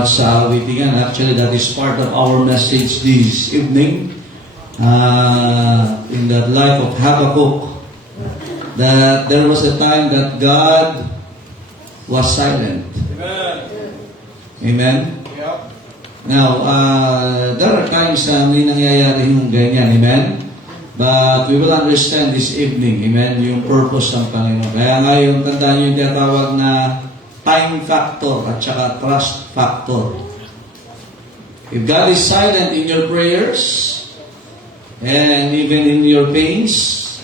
much sa awitingan. Actually, that is part of our message this evening in the life of Habakkuk. That there was a time that God was silent. Amen? Yeah. Now, there are times na may nangyayari yung ganyan. Amen? But we will understand this evening, amen, yung purpose ng Panginoon. Kaya ngayon, tandaan nyo yung tinatawag na time factor at saka trust factor. If God is silent in your prayers and even in your pains,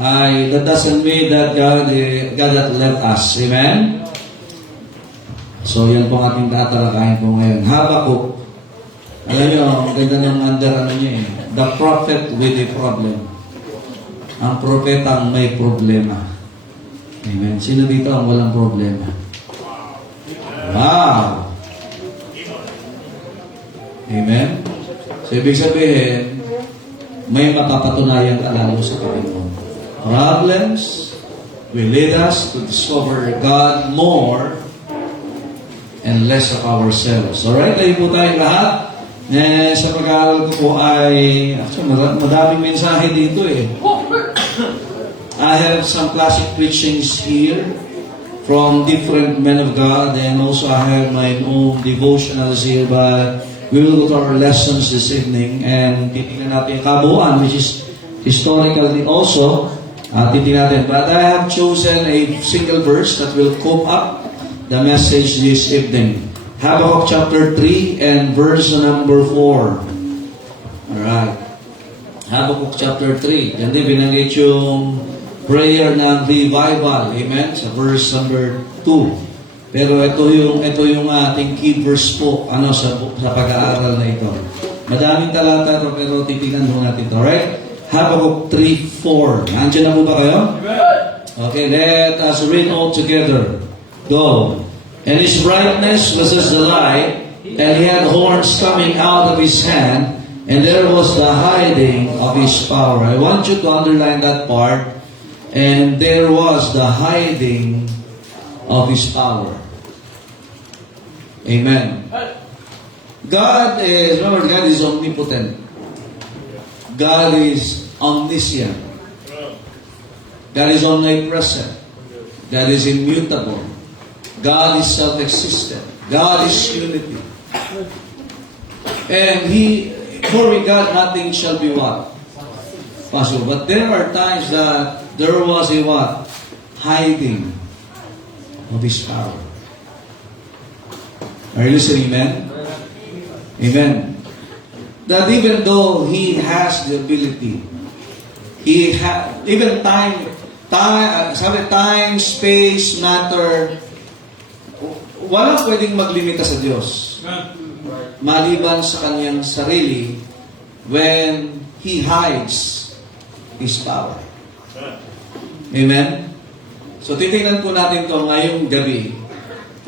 that doesn't mean that God has left us. Amen? So, yan po ang ating tatalakayin po ngayon. Habakkuk. Alam nyo, ang ganda ng under niya eh. The prophet with a problem. Ang propetang may problema. Amen. Sino dito ang walang problema? Wow! Amen? So, ibig sabihin, may mapapatunayan ka lalo sa Panginoon. Problems will lead us to discover God more and less of ourselves. Alright, tayo po tayong lahat. Sa pag-aaral ko po ay, actually, madaming mensahe dito eh. I have some classic preachings here from different men of God, and also I have my own devotionals here, but we will go to our lessons this evening, and titingnan natin yung kabuuan, which is historically also, titingnan natin. But I have chosen a single verse that will cope up the message this evening. Habakkuk chapter 3 and verse number 4. Alright. Habakkuk chapter 3. Yan din binanggit yung prayer ng revival. Amen? Sa verse number 2. Pero ito yung ating key verse po sa pag-aaral na ito. Madaming talata ito pero titignan mo natin ito. Alright? Habakkuk 3:4. Nandiyan na po ba kayo? Okay, let us read all together. Go. And his brightness was as the light, and he had horns coming out of his hand, and there was the hiding of his power. I want you to underline that part. And there was the hiding of his power. Amen. God is omnipotent. God is omniscient. God is omnipresent. God is immutable. God is self-existent. God is unity. And for God, nothing shall be what? Possible. But there are times that there was a what? Hiding of His power. Are you listening, amen? Amen. That even though He has the ability, even time, space, matter, walang pwedeng maglimita sa Diyos. Maliban sa Kanyang sarili when He hides His power. Amen? So, titingnan po natin ito ngayong gabi.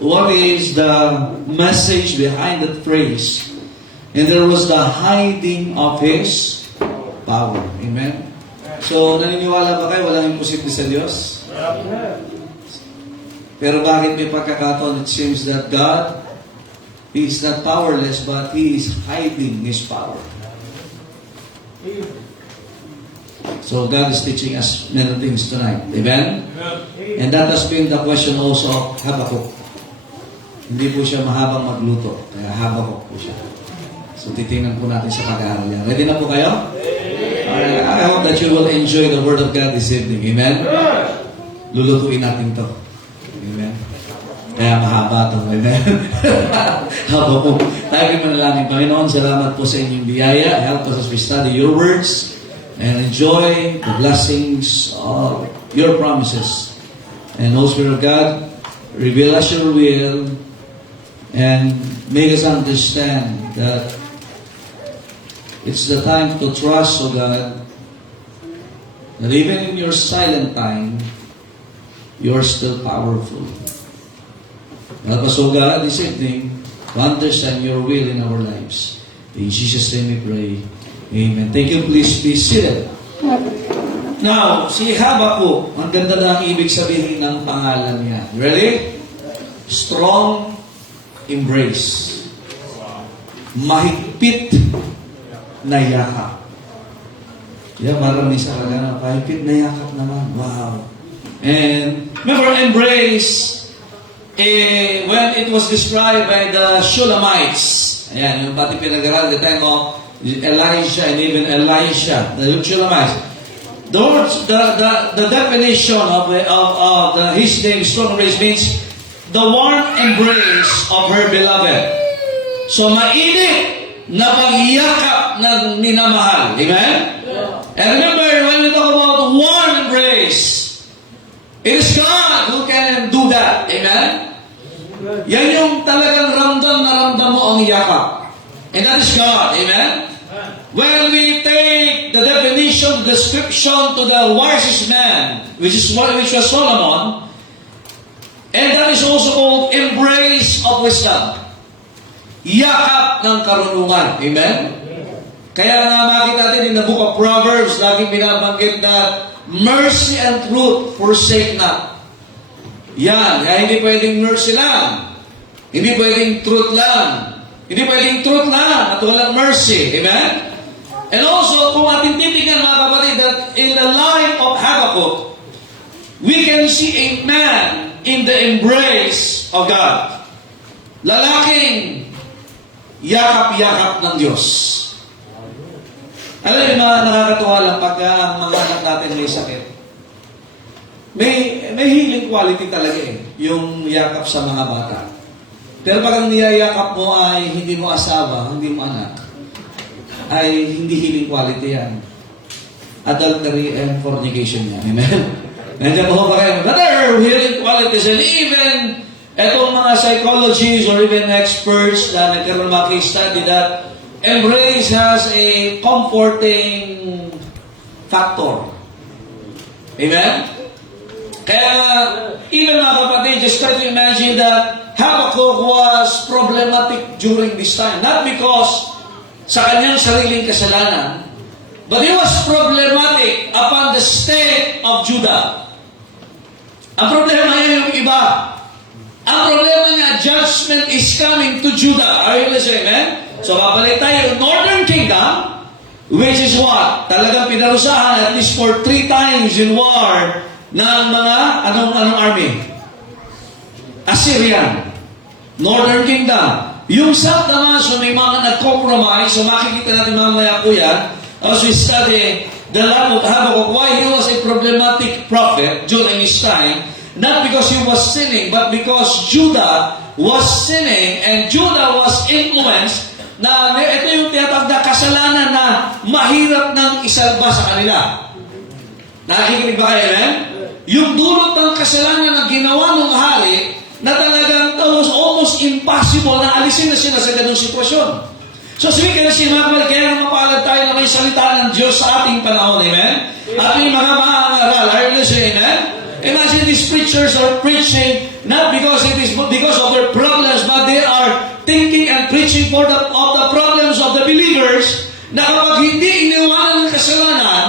What is the message behind that phrase? And there was the hiding of His power. Amen? So, naniniwala ba kayo walang imposible sa Diyos? Pero bakit may pagkakataon? It seems that God, He is not powerless, but He is hiding His power. So God is teaching us many things tonight. Amen? And that has been the question also of Habakkuk. Hindi po siya mahabang magluto. Kaya Habakkuk po siya. So titingnan po natin sa pag-aaral yan. Ready na po kayo? I hope that you will enjoy the Word of God this evening. Amen? Lulutuin natin to. Amen? Kaya mahaba ito. Amen? Habakkuk. Tayo manalangin. Panginoon, salamat po sa inyong biyaya. Help us as we study your words and enjoy the blessings of your promises. And Holy Spirit of God, reveal us your will and make us understand that it's the time to trust, O God, that even in your silent time, you are still powerful. Help us, O God, this evening to understand your will in our lives. In Jesus' name we pray. Amen. Thank you. Please be seated. Now, si Habakkuk, ang ganda na ang ibig sabihin ng pangalan niya. Ready? Strong embrace. Mahigpit na yakap. Yeah, marami sa kanya, mahigpit na yakap naman. Wow. And remember, embrace, when it was described by the Shulamites, ayan, yung pati pinag-aral the time of Elijah and even Elisha, the Shulamites. The words, the definition of his name, strong embrace, means the warm embrace of her beloved. So, mainit na pagyakap ng minamahal. Amen? Yeah. And remember, when we talk about warm embrace, it is God who can do that. Amen? Yan yung talagang ramdam na ramdam mo ang yakap. And that is God. Amen? When we take the definition, the description to the wisest man, which was Solomon, and that is also called embrace of wisdom. Yakap ng karunungan. Amen? Kaya nga makita natin in the book of Proverbs, laging binabanggit na mercy and truth forsake not. Yan. Kaya hindi pwedeng mercy lang. Hindi pwedeng truth lang. Hindi pwedeng truth lang at walang mercy. Amen? And also, kung ating titignan mga kapatid, that in the life of Habakkuk, we can see a man in the embrace of God. Lalaking yakap-yakap ng Diyos. Alam niyo, mga nakakatuwa lang pagka ang mga anak natin may sakit. May healing quality talaga yung yakap sa mga bata. Pero pag ang niyayakap mo ay hindi mo asawa, hindi mo anak, ay hindi healing quality yan. Adultery and fornication yan. Amen? Nandiyan po ba kayo? Other healing qualities, and even etong mga psychologists or even experts na nagkaroon mga case study that embrace has a comforting factor. Amen? Kaya even mga kapatid, just try to imagine that Habakkuk was problematic during this time. Not because sa kanyang sariling kasalanan, but he was problematic upon the state of Judah. Ang problema niya yung iba. Ang problema niya, judgment is coming to Judah. Are you listening, man? So, babalik tayo, Northern Kingdom, which is what? Talagang pinarusahan at least for 3 times in war ng mga, anong army? Assyrian. Northern Kingdom. Yung South naman, so may mga nag-compromise, so makikita natin mamaya po yan, as we study the life of Habakkuk, why he was a problematic prophet during his time, not because he was sinning, but because Judah was sinning, and Judah was influenced na ito yung tinatawag na kasalanan na mahirap nang isalba sa kanila. Nakikinig ba kayo, amen? Yung dulot ng kasalanan na ginawa ng hari na talagang was almost impossible na alisin na sila sa ganung sitwasyon. So, we can see, mga kapatid, kaya mapalad tayo na may salita ng Diyos sa ating panahon, amen? Ating mga maaaral, are you listening, amen? Imagine these preachers are preaching not because it is because of their problems, but they are thinking and preaching for the problems of the believers na kapag hindi iniwanan ng kasalanan,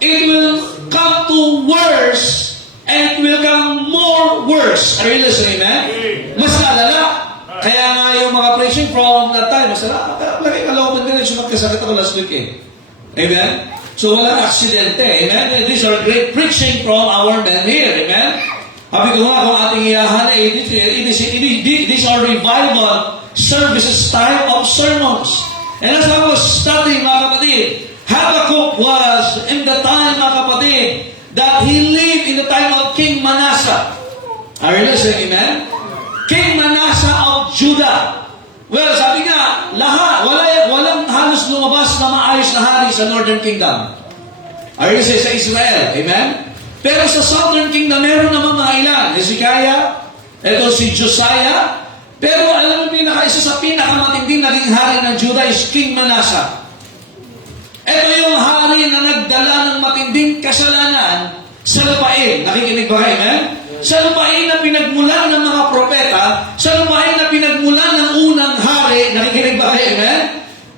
it will come to worse and it will come more worse. Are you listening, man? Mas lalala. Kaya nga yung mga preaching from that time, mas lalala. Lagi kalooban din yung magkasakit ako last week eh. Amen? So walang aksidente. Amen? And these are great preaching from our men here. Amen? Sabi ko nga kung ating iyahan, these are revival services type of sermons. And as I was studying, mga kapatid, Habakkuk was in the time, mga kapatid, that he lived in the time of King Manasseh. Are you listening, amen? King Manasseh of Judah. Well, sabi nga, walang halos lumabas na maayos na hari sa Northern Kingdom. Are you listening? Sa Israel, amen? Pero sa Southern Kingdom, meron naman mga ilan. Hezekiah, ito si Josiah. Pero alam mo, isa sa pinakamatinding naging hari ng Judah is King Manasseh. Ito yung hari na nagdala ng matinding kasalanan sa lupain. Nakikinig ba kayo, amen? Sa lupain na pinagmulan ng mga propeta, sa lupain na pinagmulan ng unang hari, nakikinig ba kayo, amen?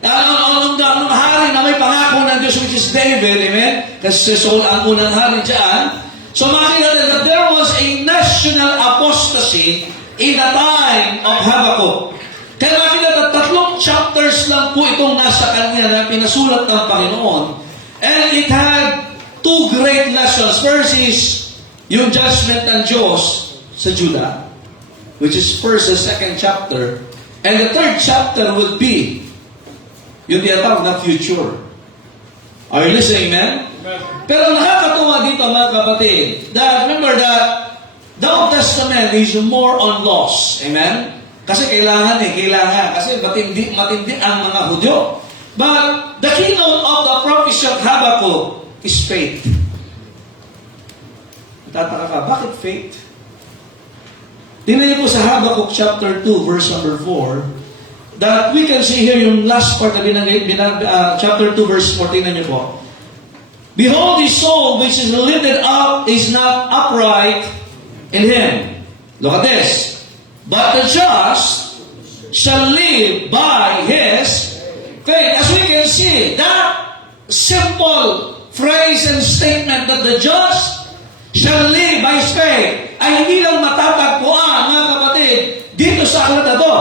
Ang hari na may pangako ng Diyos, which is David, amen? Kasi si Saul ang unang hari dyan. So makikita that there was a national national apostasy in the time of Habakkuk. Kaya makikita, 3 chapters lang po itong nasa kanya na pinasulat ng Panginoon. And it had 2 great lessons. First is yung judgment ng Diyos sa Judah, which is first and second chapter. And the 3rd chapter would be yung tinatawag na future. Are you listening, man? Pero nakakatuwa dito, mga kapatid, that remember that the Old Testament is more on laws. Amen? Kasi kailangan. Kasi matindi ang mga Hudyo. But the keynote of the prophecy of Habakkuk is faith. Tataka ka, bakit faith? Tingnan niyo po sa Habakkuk chapter 2, verse number 4, that we can see here yung last part na chapter 2, verse 14 na niyo po. Behold, his soul which is lifted up is not upright in him. Look at this. But the just shall live by his faith. As we can see, that simple phrase and statement that the just shall live by his faith ay hindi lang matatagpuan, mga kapatid, dito sa aklat na to.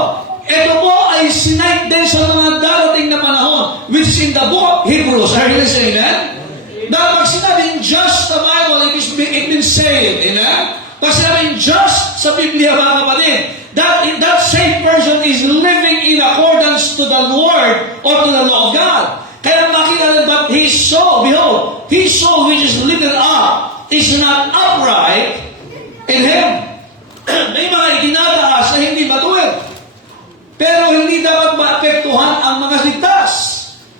Ito po ay sinite din sa mga darating na panahon, which is in the book of Hebrews. Are you listening, amen? Na pag sinabing just sa Bible, it means saved. Amen? Pag sinabing just sa Biblia, mga kapatid, that same person is living in accordance to the Word or to the law of God. Kaya makita natin, but his soul, behold, his soul which is lifted up is not upright in him. May mga itinataas na hindi matuwid. Pero hindi dapat maapektuhan ang mga ligtas.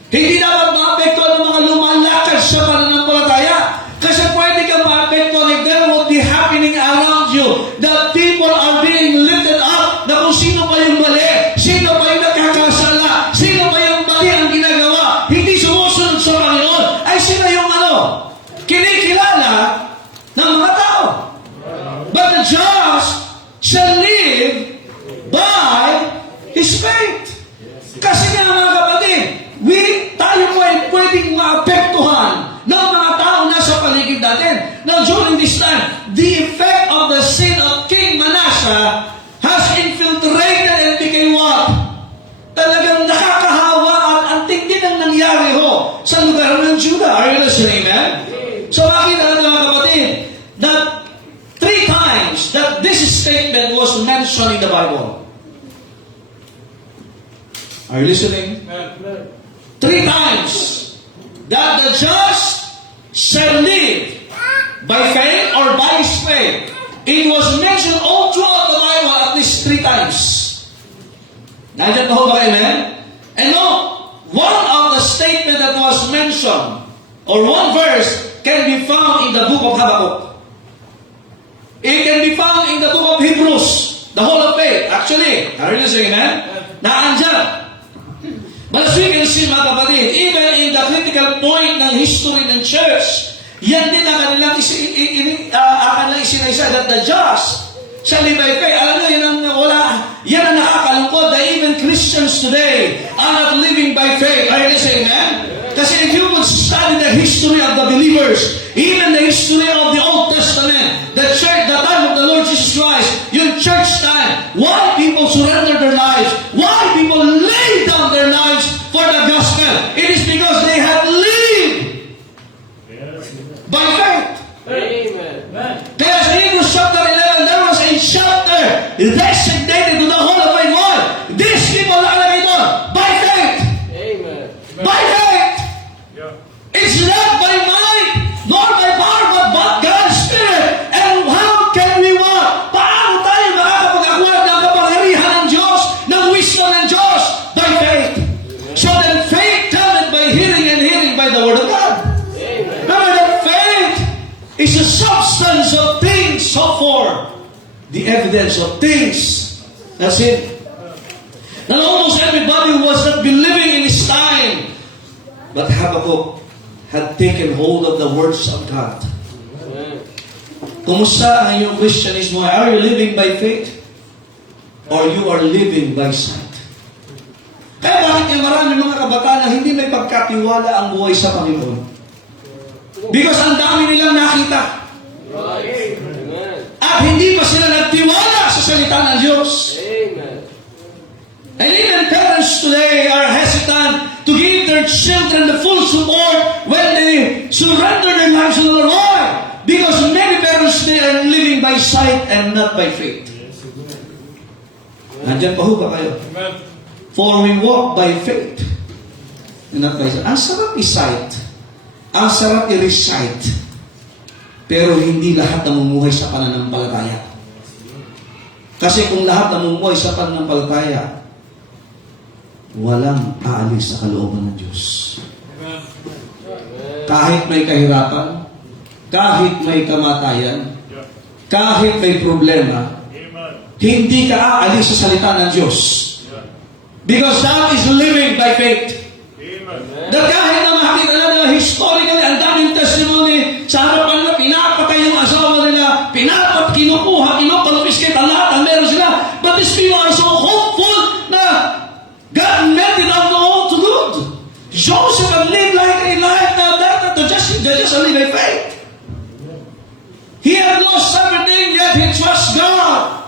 Hindi dapat maapektuhan ang mga lumalakad sa pananampalataya. Kasi pwede kang maapektuhan if there would be happening around you that people are being lifted up na kung sino pa yung mali, sino pa yung nakakasala, sino pa yung mali ang ginagawa, hindi sumusunod sa Panginoon, ay sino yung kinikilala ng mga tao. But the just shall live by his faith. Kasi nga, mga kapatid, tayo po ay pwedeng maapektuhan ng mga tao nasa paligid natin. Now, during this time, the effect of the sin of King Manasseh has infiltrated and became what? Talagang nakakahawa at ang tindi ng nangyari ho sa lugar ng Judah. Are you listening, man? So, makita natin, mga kapatid, that 3 times that this statement was mentioned in the Bible. Are you listening? 3 times that the just shall live by faith or by his faith. It was mentioned all throughout the Bible at least 3 times. Nandiyan po ba kayo, amen? And no, one of the statement that was mentioned or one verse can be found in the book of Habakkuk. It can be found in the book of Hebrews, the whole of faith. Actually, are you listening, amen? Naandyan. But as we can see, mga kapatid, even in the critical point ng history ng church, yan din ang kanilang isinaysa that the just shall live by faith. Alam nyo, yan ang nakakalungkod that even Christians today are not living by faith. Are you listening, man? Kasi if you would study the history of the believers, even the history of the Old Testament, the church, the time of the Lord Jesus Christ, yung church time, why people surrender their lives, why people lay down their lives for the gospel, it is because they have lived by faith. Amen. Kaya sa Hebrews chapter 11, there was a chapter designated to the whole of my God. These people are ito by faith. Amen. By faith. It's not by might, nor by power, but by God's Spirit. And how can we what? Paano tayo makakapag-acquire ng kapangyarihan ng Diyos, ng wisdom ng Diyos? By faith. So then faith cometh by hearing, and hearing by the Word of God. Amen. Remember that faith is the substance of things hoped for, the evidence of things. That's it. Now almost everybody was not believing in his time, but Habakkuk had taken hold of the words of God. Kumusta ang iyong Christianismo? Are you living by faith? Or you are living by sight? Kaya bakit yung marami mga kabataan na hindi may pagkatiwala ang buhay sa Panginoon? Because ang dami nilang nakita. Amen. At At hindi pa sila nagtiwala sa salita ng Diyos. Amen. And even parents today are hesitant to give their children the full support when they surrender their lives to the Lord. Because many parents today are living by sight and not by faith. Nandiyan pa ho ba kayo? For we walk by faith and not by sight. Ang sarap i-sight. Ang sarap i-recite. Pero hindi lahat namumuhay sa pananampalataya. Kasi kung lahat namumuhay sa pananampalataya, walang aalis sa kalooban ng Diyos. Kahit may kahirapan, kahit may kamatayan, kahit may problema, hindi ka aalis sa salita ng Diyos. Because that is living by faith. Dahil kahit na makakita na historically, ang daming testimony sa harapan na pinapatay yung asawa nila, kinukuha, kinukonfiscate ang lahat ang meron sila. But these people are so hopeful na God meant it out all to good. Joseph had lived like a life that just live by faith. He had lost everything, yet he trusts God.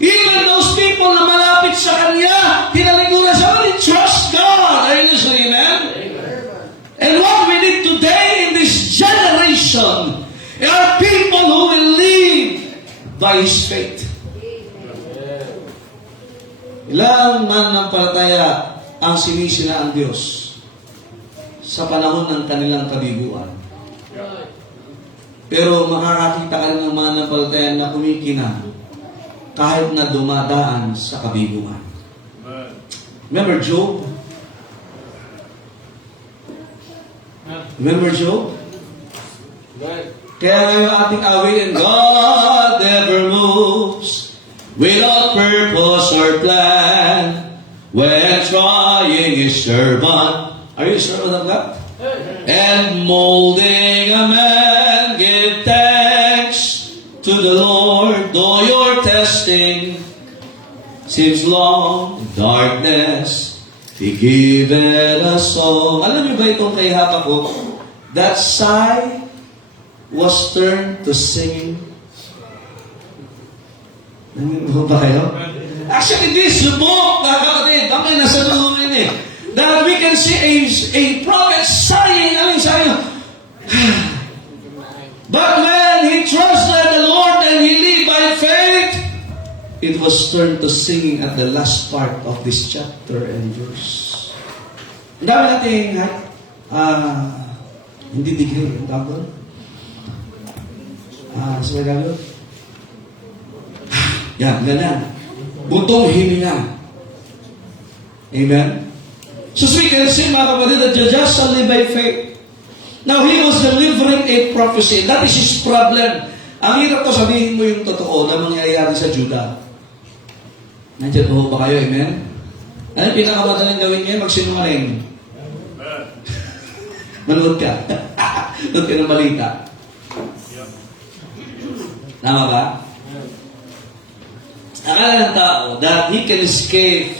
Even those people na malapit sa Kanya, tinaliguran siya, but he trusts God. Are you listening, amen? And what we need today in this generation are people who will live by His faith. Ilang mananampalataya ang sinisila ang Diyos sa panahon ng kanilang kabiguan. Pero makakakita ka ng mananampalataya na kumikinang kahit na dumadaan sa kabiguan. Remember Job? Remember Job? Kaya ngayon ating awitin, God never moves without purpose or plan when trying His servant. Are you a servant of God? And molding a man, give thanks to the Lord, though your testing seems long in darkness, He given a song. Alam niyo ba itong kay Habakkuk? That sigh was turned to singing. Naninig ba kayo? Actually, this book, mga kapatid, kami nasa lumin eh, that we can see a prophet sighing, aling sabi, but when he trusted the Lord and he lived by faith, it was turned to singing at the last part of this chapter and verse. Ang dami natin, hindi degree, ang tawag doon. Sa Tagalog? Yan, ganyan. Butong hininga. Amen? So we can see, mga kapatid, that just shall live by faith. Now, he was delivering a prophecy. That is his problem. Ang hirap ko sabihin mo yung totoo na mangyayari sa Judah. Nandiyan po ba kayo? Amen? Ano pinakamadaling gawin niya? Magsinungaling. Manood ka. Manood ka ng balita. Tama ba? Akala ng tao that he can escape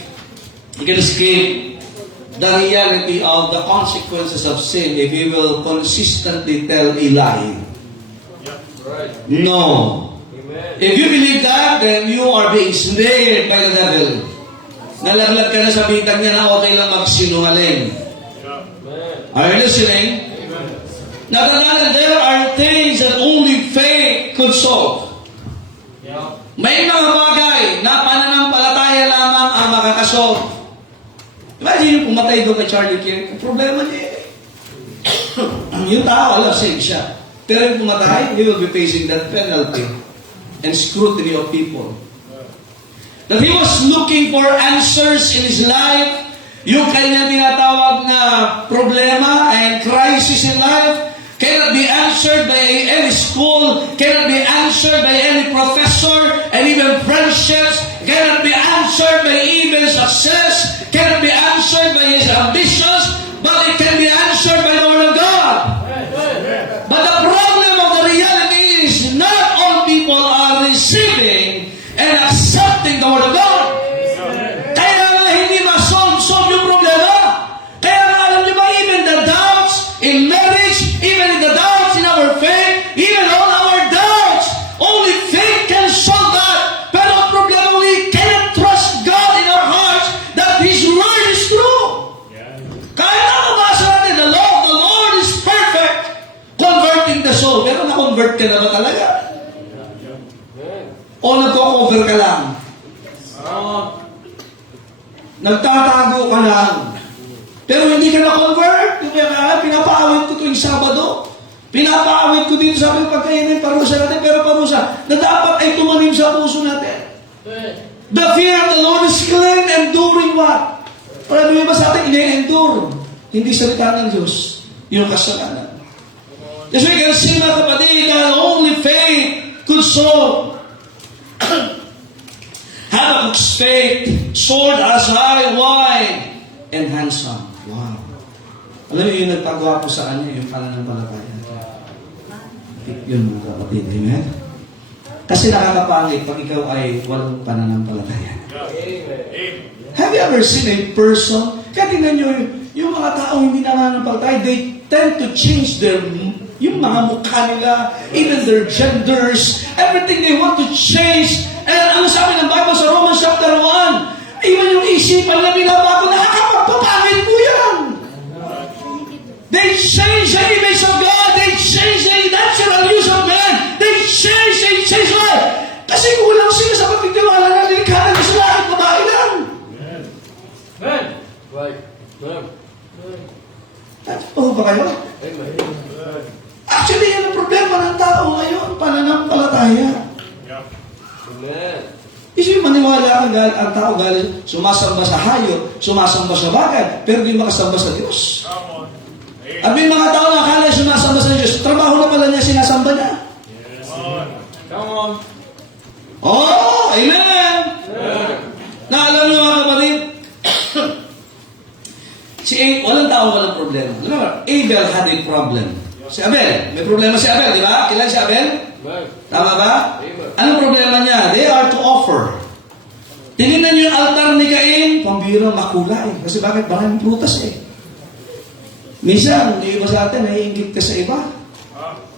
the reality of the consequences of sin if he will consistently tell a lie. No. If you believe that, then you are being snared by the devil. Nalaglag ka na sa bitang niya na okay lang magsinungaling. Are you listening? Now, there are things that only faith could solve. May mga bagay na pananampalataya lamang ang makakasolve. Imagine yung pumatay doon kay Charlie Kirk. Ang problema niya yung tao, alam, same siya. Pero yung pumatay, he will be facing that penalty and scrutiny of people. That he was looking for answers in his life, yung kanya tinatawag na problema and crisis in life, cannot be answered by any school, cannot be answered by any professor, and even friendships, cannot be answered by even success, cannot be answered by his ambitions, but it can be answered by the Word of God. But the problem of the reality is not all people are receiving and accepting the Word of God. Kaya nga hindi ma-solve yung problema. Kaya nga alam niyo ba, even the doubts in marriage, even the doubts in our faith, even all our doubts, only faith can nagko-cover ka lang. Nagtatago ka lang. Pero hindi ka na-convert. Kaya pinapaawit ko tuwing Sabado. Pinapaawit ko dito, sabi ko, pagkainin parusa natin, pero parusa na dapat ay tumanim sa puso natin. The fear of the Lord is clean, enduring what? Para ba sa atin, ine-endure. Hindi salita ng Diyos. Yung kasalanan. Kasi we can see, mga kapatid, that only faith could solve. Habakkuk's faith soared as high, wide, and handsome. Wow. Alam niyo yung nagpagawa po sa kanya, yung pananampalataya. Yun, mga kapatid. Amen? Kasi nakakapangit pag ikaw ay walang pananampalataya. Have you ever seen a person? Kaya tingnan nyo, yung mga tao hindi nananampalataya, they tend to change their yung mga mukha nila, even their genders, everything they want to change. And ano sabi ng Bible sa Romans chapter 1? Even yung isipan na binabago, nakakapagpapangit po yan. They change the image of God. They change the natural use of God. They change what? Kasi kulang sila sa pagtitiwala na likha na sila at babae lang. Amen. Right. Amen. Oo ba kayo? Amen. Actually, yan ang problema ng tao ngayon, pananampalataya. Amen. Isip maniwala ang tao galing sumasamba sa hayop, sumasamba sa bagay, pero di makasamba sa Diyos. At may mga tao na akala sumasamba sa Diyos, trabaho na pala niya, sinasamba niya. Come on. Oh, amen! Naalala niyo mga kapatid, walang tao walang problema. Remember, Abel had a problem. Si Abel, may problema si Abel, di ba? Kailan si Abel? Amen. Tama ba? Amen. Anong problema niya? They are to offer. Tingnan niyo yung altar ni Cain, pambira makulay. Kasi bakit? Maraming prutas eh. Minsan, yung iba sa atin, naiingit ka sa iba.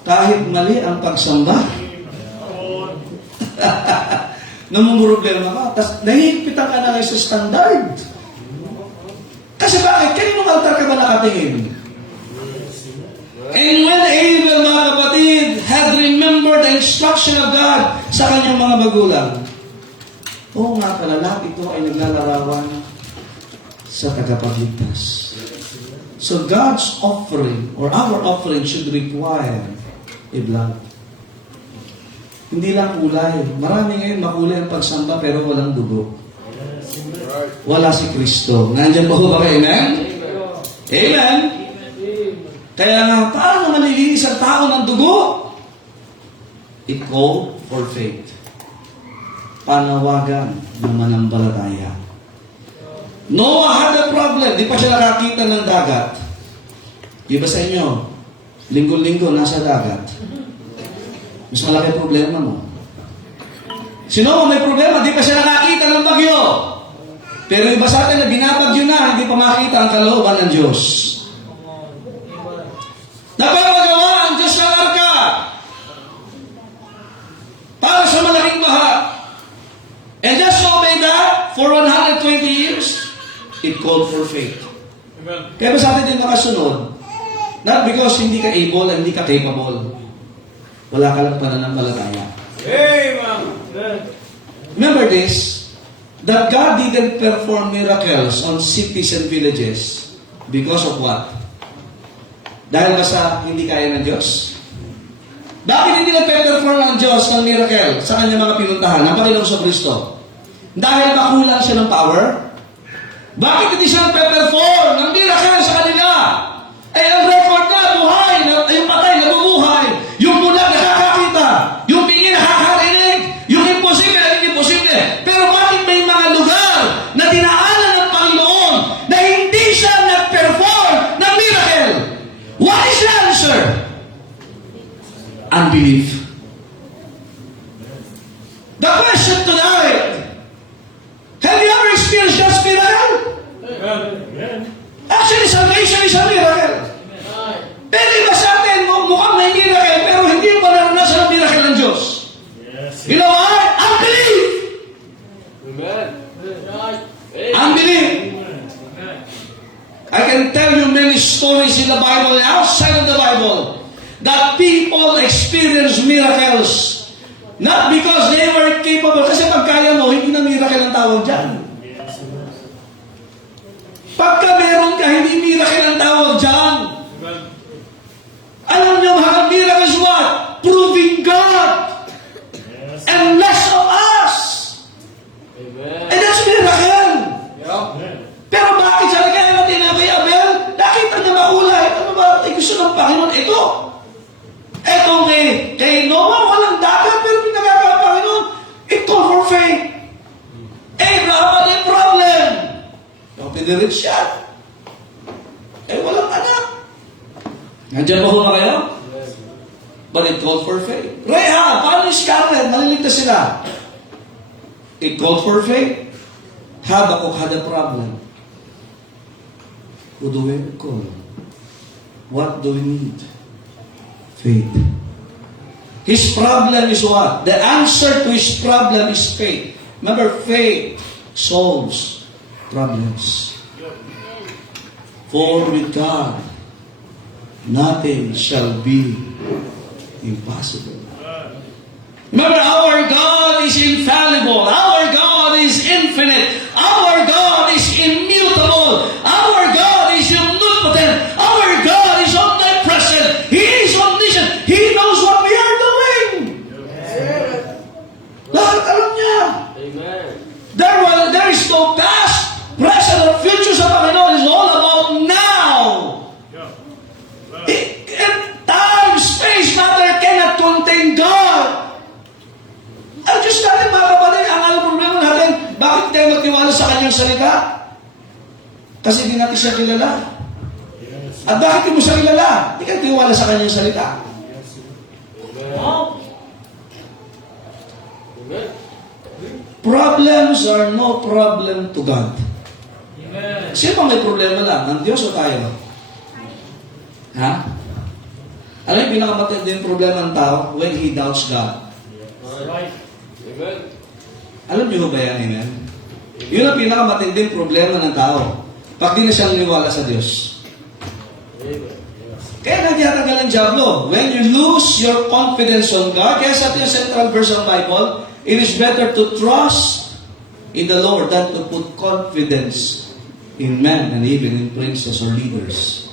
Kahit mali ang pagsamba. Namumroblema ka. Tapos, nahihigpitan ka na kayo sa standard. Kasi bakit? Kaninong altar ka ba nakatingin? And when Abel, mga kapatid, had remembered the instruction of God sa kanyang mga magulang, oo nga pala, lahat ito ay naglalarawan sa tagapagligtas. So God's offering, or our offering, should require a blood. Hindi lang kulay. Marami ngayon makulay ang pagsamba pero walang dugo. Wala si Kristo. Nandiyan ba ba kayo? Amen? Amen? Kaya nga, paano malilinis ang tao ng dugo? It called for faith. Panawagan ng mananampalataya. Noah had a problem. Di pa siya nakakita ng dagat. Iba sa inyo, linggo-linggo nasa dagat. Mas malaki problema mo. Si Noah may problema, di pa siya nakakita ng bagyo. Pero iba sa atin na binabagyo na, hindi pa makita ang kalooban ng Diyos. Napapagawa ang Diyos ng arka para sa malaking baha. And just obey that for 120 years, it called for faith. Amen. Kaya ba sa atin din nakasunod? Not because hindi ka able and hindi ka capable. Wala ka lang pananampalataya. Amen. Remember this, that God didn't perform miracles on cities and villages because of what? Dahil ba sa hindi kaya ng Diyos? Bakit hindi nagpe-perform ang Diyos ng miracle sa kanyang mga pinuntahan ng Panginoong sa Kristo? Dahil makulang siya ng power? Bakit hindi siya nagpe-perform ng miracle sa kanila? Ay, ang record na, buhay, yung patay, nabubuhay, yung bulag nakakakita, yung bingi nakakarinig, yung imposible, naging imposible. Pero bakit may mga lugar na dinaanan ng Panginoon na hindi siya nag-perform ng miracle? What is the answer? Unbelief. The question tonight, have you ever experienced God's miracle? Actually, salvation is a miracle. Pero iba sa atin, mukhang may miracle, pero hindi mo naranasan ang miracle ng Diyos. You know what? Unbelief. Amen. Unbelief. I can tell you many stories in the Bible and outside of the Bible that people experience miracles Not because they were capable. Kasi pag kaya mo, hindi na miracle ang tawag dyan. Pagka meron ka, hindi miracle ang tawag dyan. Amen. Alam niyo, mga miracle is what? Proving God. And less of us. Amen. And that's miracle. Yeah. Pero bakit siya kaya natin na kay Abel? Nakita niya makulay. Ano ba? Gusto ng Panginoon. Ito. Ito kay Noah, walang dagat, pero pinagagawa ng Panginoon. It called for faith. Abraham had a problem. Yung pinirit siya. Walang anak. Nandiyan ba hula kayo? But it called for faith. Rahab, paano yung Scarlet? Maliligtas sila. It called for faith. Habakkuk had a problem. Who do we call? What do we need? Faith. His problem is what? The answer to his problem is faith. Remember, faith solves problems. For with God, nothing shall be impossible. Remember, our God is infallible. Our God is infinite. Our God is immutable. Our God is omnipotent. Our God is omnipresent. He is omniscient. He knows what we are doing. Lahat alam niya. Amen. There is no past, present, or future sa Panginoon. It's all about now. Time, space, matter cannot contain God. Ang Diyos natin, mga kapatid, ang alam problema natin, bakit tayo magtiwala sa Kanyang salita? Kasi di natin siya kilala. At bakit di mo siya kilala? Di ka tiwala sa Kanyang salita. Amen. Problems are no problem to God. Amen. Sino bang may problema lang? Ang Diyos o tayo? Ha? Alam yung pinakamatindi yung problema ng tao? When he doubts God. Right. Amen. Alam niyo ba yan? Amen? Yun ang pinakamatinding problema ng tao. Pag di na siya naniwala sa Diyos. Amen. Kaya nagtiyatagal ang Diablo. When you lose your confidence on God, kaya sa ating central verse ng Bible, it is better to trust in the Lord than to put confidence in men and even in princes or leaders.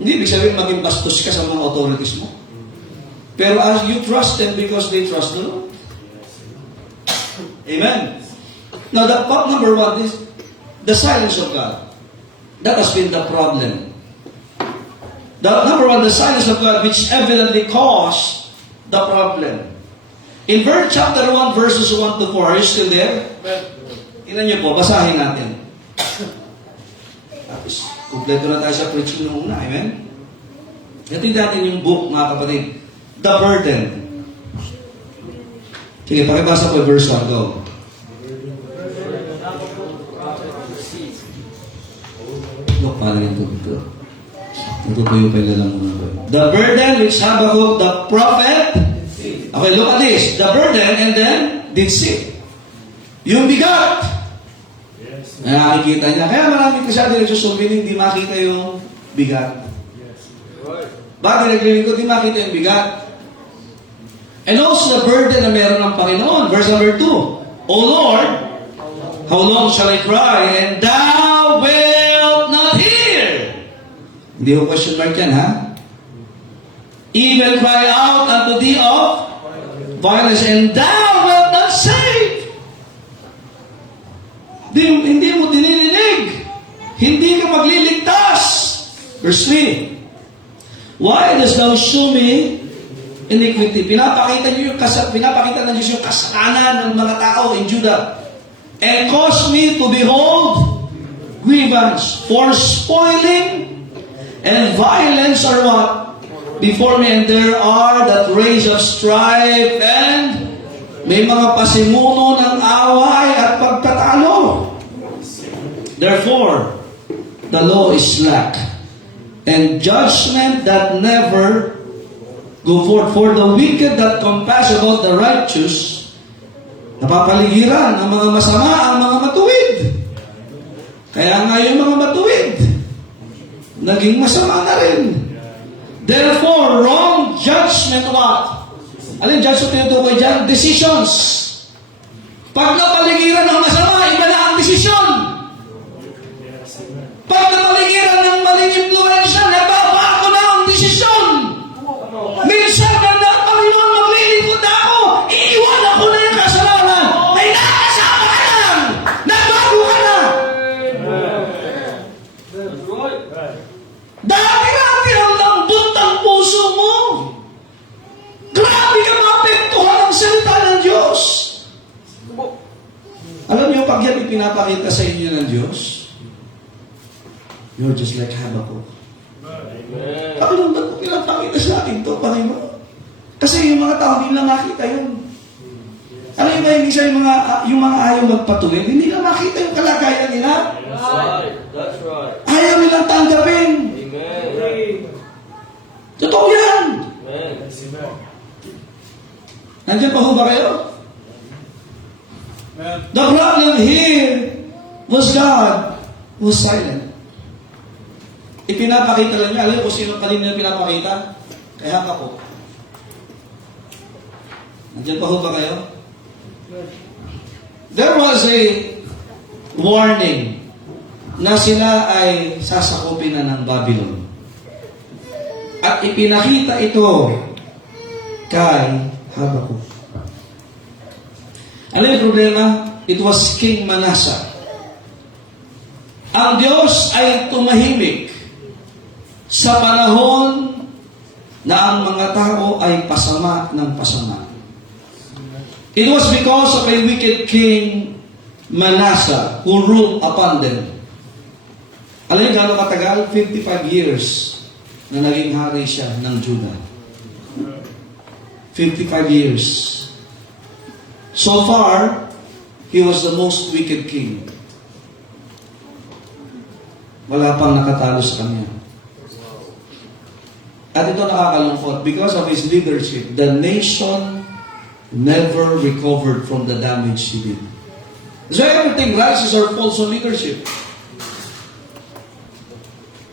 Hindi ibig sabihin maging bastos ka sa mga authorities mo. Pero as you trust them because they trust the Lord. Amen. Now, the part number one is the silence of God. That has been the problem. The number one, the silence of God, which evidently caused the problem. In verse chapter 1, verses 1 to 4, are you still there? Tingnan niyo po, basahin natin. Tapos, kumpleto na tayo sa preaching nung una, amen? Ito natin yung book, mga kapatid. The Burden. Sige, pakibasa po yung verse 1, go. Look, parang yung tubig ko. Natutuyo pa yung lalang muna ko. The burden which Habakkuk the prophet. Okay, look at this. The burden and then did see. Yung bigat. Nakikita niya. Kaya marami kasabi nagsusumbin, hindi makita yung bigat. Bakit naglilingkod, hindi makita yung bigat. And also the burden na meron ng Panginoon. Verse number 2. O Lord, how long shall I cry and thou wilt not hear? Hindi ko question mark yan, ha? Even cry out unto thee of violence, and thou wilt not save. Hindi mo dinilinig. Hindi ka magliligtas. Verse 3. Why dost thou show me iniquity? Pinapakita ng Diyos yung kasalanan ng mga tao in Judah. And cause me to behold grievance, for spoiling and violence are what? Before me, and there are that rage of strife, and may mga pasimuno ng away at pagtatalo. Therefore, the law is slack, and judgment that never go forth. For the wicked that compass about the righteous, napapaligiran ng mga masama ang mga matuwid. Kaya nga yung mga matuwid, naging masama na rin. Therefore, wrong judgment what? Alin dyan sa tinutukoy dyan? Decisions. Pag napaligiran ng masama, iba na ang desisyon. Pag napaligiran ng maling impluensya, nababago na ang desisyon. Minsan na Panginoon, maglilingkod na ako, iiwan ako na yung kasalanan. Ay nakasama ka lang! Nagbago ka na! That's right. Dati-dati ang lambot ng puso mo. Grabe ka maapektuhan ang salita ng Diyos. Alam niyo, pag yan ipinapakita sa inyo ng Diyos, you're just like Habakkuk. Amen. Panginoon, ba't mo pinapakita sa akin to, Panginoon? Kasi yung mga tao, hindi lang nakita yun. Alam niyo ba, yung mga ayaw magpatuloy, hindi lang makita yung kalagayan nila. That's right. That's right. Ayaw nilang tanggapin. Amen. Totoo yan. Amen. Nandiyan pa ho ba kayo? The problem here was God was silent. Ipinapakita lang niya. Alam niyo kung sino kanina pinapakita? Kaya ka po. Nandiyan pa ho ba kayo? There was a warning na sila ay sasakupin na ng Babylon. At ipinakita ito kay Habakkuk. Ano yung problema? It was King Manasseh. Ang Diyos ay tumahimik sa panahon na ang mga tao ay pasama ng pasama. It was because of a wicked king, Manasseh, who ruled upon them. Alam niyo gano'ng katagal? 55 years na naging hari siya ng Judah. 55 years. So far, he was the most wicked king. Wala pang nakatalo sa kanya. At ito nakakalungkot. Because of his leadership, the nation never recovered from the damage he did. So everything rises or falls on leadership.